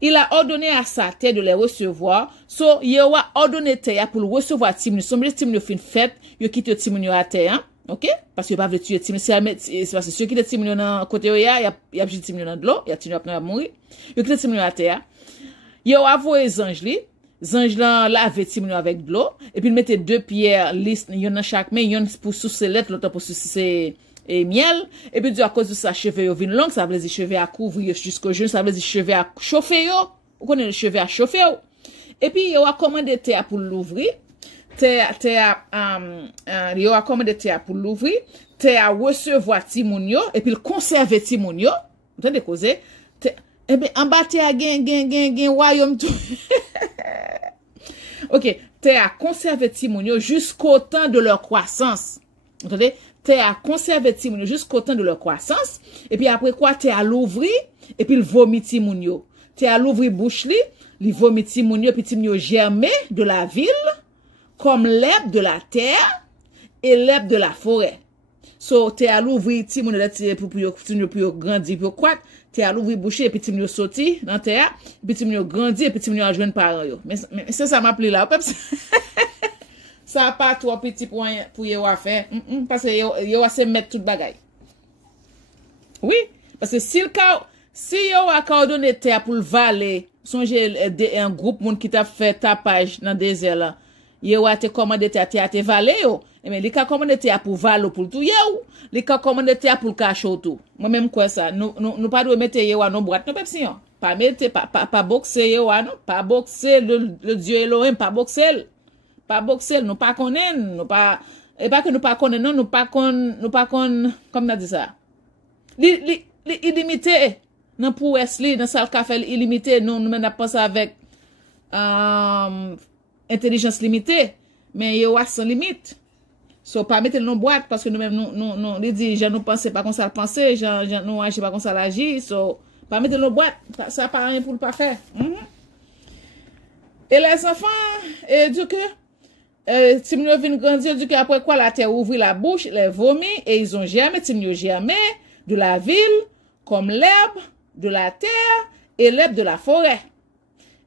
il a ordonné à sa terre de les recevoir. So, Yahweh a ordonné terre pour le recevoir Timoun. Somme les Timoun fin fête, yo quitte Timoun à terre, ok? Parce que pas veut tuer Timoun. C'est parce que ceux qui te Timoun dans côté il y a petit Timoun dans de l'eau, il y a Timoun à mourir. Yo quitte Timoun à terre. Yahweh a envoyé les anges li. Les anges là lave Timoun avec de l'eau et puis il mettait 2 pierres lisses, yon dans chaque main, yon pour sucer lait, l'autre pour sucer et miel, et puis à cause de ça cheveux yo vin long, ça veut dire cheveux à couvrir jusqu'au genou, ça veut dire cheveux à chauffer yo, vous connaissez les cheveux à chauffer yo. Et puis yo a commandé terre pour l'ouvrir, yo a commandé terre pour l'ouvrir, terre à recevoir Timoun yo et puis le conserver Timoun yo, vous entendez causer, eh bien en bas terre gen royaume tout. Ok, terre à conserver Timoun yo jusqu'au temps de leur croissance. Vous entendez? Terre à conserver Timoun yo jusqu'au temps de leur croissance. Et puis après quoi, terre à l'ouvrir, et puis il vomit Timoun yo. Terre à l'ouvrir bouche li, il vomit Timoun yo, puis Timoun yo germé de la ville, comme l'herbe de la terre et l'herbe de la forêt. So, terre à l'ouvrir Timoun yo pour grandir, pour quoi? Te a l'ouvri bouche et puis Timoun yo sorti dans terre, puis Timoun yo grandi et puis Timoun yo a joindre parents yo. Mais c'est ça m'a plu là. Ça pas trop petit pour yo à faire. Parce que yo a se mettre tout bagay. Oui, parce que si yo a coordonné terre pour le valer, songez un groupe monde qui t'a fait tapage dans désert là. Yo a te commandé terre te valer yo. Mais li ka commandé terre pour valer pour tout yo. Li ka commandé terre pour cacher tout. Moi même quoi ça, nous pas doit mettre yo à nos boîtes non Pepsi. Pas mettre pas boxer yo non, pas boxer le Dieu Elohim, pas boxer. Pas boxer, nous pas connaître, nous pas et pas que nous pas connaître non, nous pas comme on a dit ça. Li illimité non pour Wesley dans salle café illimité, nous n'a pas ça avec intelligence limitée, mais yo a sans limite. So pas mettre nos boîtes parce que nous-mêmes nous les dit je nous pensais pas comme ça penser, nous agir pas comme ça agir, so pas mettre nos boîtes, ça pas rien pour le pas faire. Et les enfants du que Timoun yo vinn grandir du que après quoi la terre ouvrit la bouche, les vomit et ils ont germé, Timoun yo germé de la ville, comme l'herbe de la terre et l'herbe de la forêt.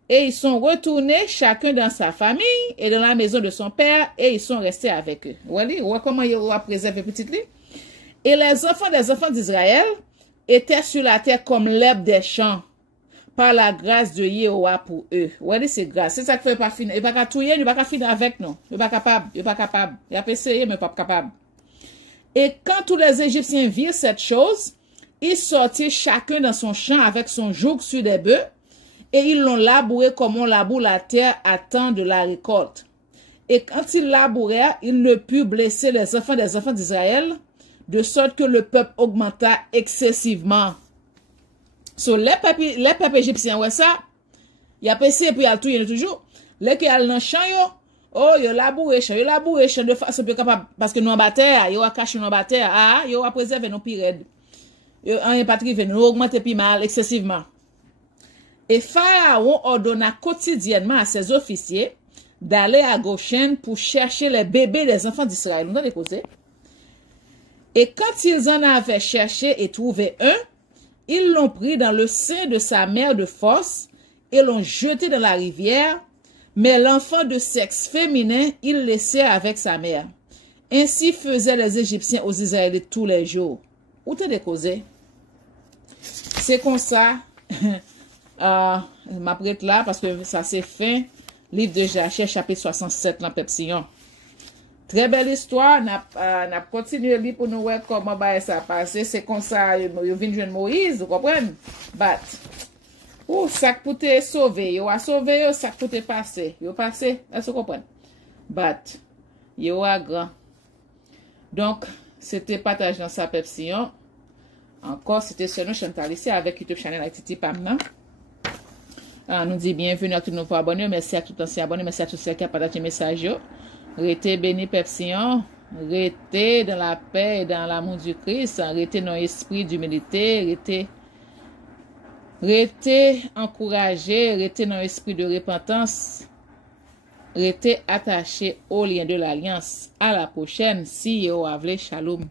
Et ils sont retournés chacun dans sa famille et dans la maison de son père et ils sont restés avec eux. Vous voyez comment ils ont préservé petit lit? Et les enfants des enfants d'Israël étaient sur la terre comme l'herbe des champs par la grâce de Yéhowa pour eux. Vous voyez, c'est grâce. C'est ça qu'il ne faut pas finir. Il ne faut pas tout il ne faut pas finir avec nous. Il n'est pas capable. Il n'est pas capable. Il a essayé, mais pas capable. Et quand tous les Égyptiens virent cette chose, ils sortirent chacun dans son champ avec son joug sur des bœufs et ils l'ont labouré comme on laboure la terre à temps de la récolte. Et quand ils labourèrent, ils ne purent blesser les enfants des enfants d'Israël, de sorte que le peuple augmenta excessivement. So, les peuples égyptiens, ouais, ça, il a passé et puis il a tout, il y a toujours. Les qui ont dans le champ, oh, il a labouré champ de façon plus capable, parce que nous en bataille, il a caché nous en bataille, il a préservé nos pires. Il a pas trivé, nous augmenté puis mal, excessivement. Et Pharaon ordonna quotidiennement à ses officiers d'aller à Goshen pour chercher les bébés des enfants d'Israël. Vous avez causé? Et quand ils en avaient cherché et trouvé un, ils l'ont pris dans le sein de sa mère de force et l'ont jeté dans la rivière, mais l'enfant de sexe féminin, ils laissèrent avec sa mère. Ainsi faisaient les Égyptiens aux Israélites tous les jours. Où t'es décausé? C'est comme ça, m'apprête là, parce que ça c'est fin, livre de Jachère, chapitre 67, dans Pepsillon. Très belle histoire, n'a continué li pour nous voir comment ça passe. C'est comme ça, il vient de Moïse, vous comprenez? But, ça pour te sauver, il a sauvé, ça pour te passer. Il a passé, est-ce que vous comprenez? But, il a grand. Donc, c'était partage dans sa Pepsillon. Encore, c'était sur nous Chantal ici avec YouTube Channel Haïti Pamna. Nous dit bienvenue à tous nos abonnés. Merci à tous les anciens abonnés. Merci à tous ceux qui ont partagé le message. Restez bénis, Pepsillon. Restez dans la paix et dans l'amour du Christ. Restez dans l'esprit d'humilité. Restez encouragés. Restez dans l'esprit de repentance. Restez attachés au lien de l'alliance. À la prochaine. Si vous avez shalom.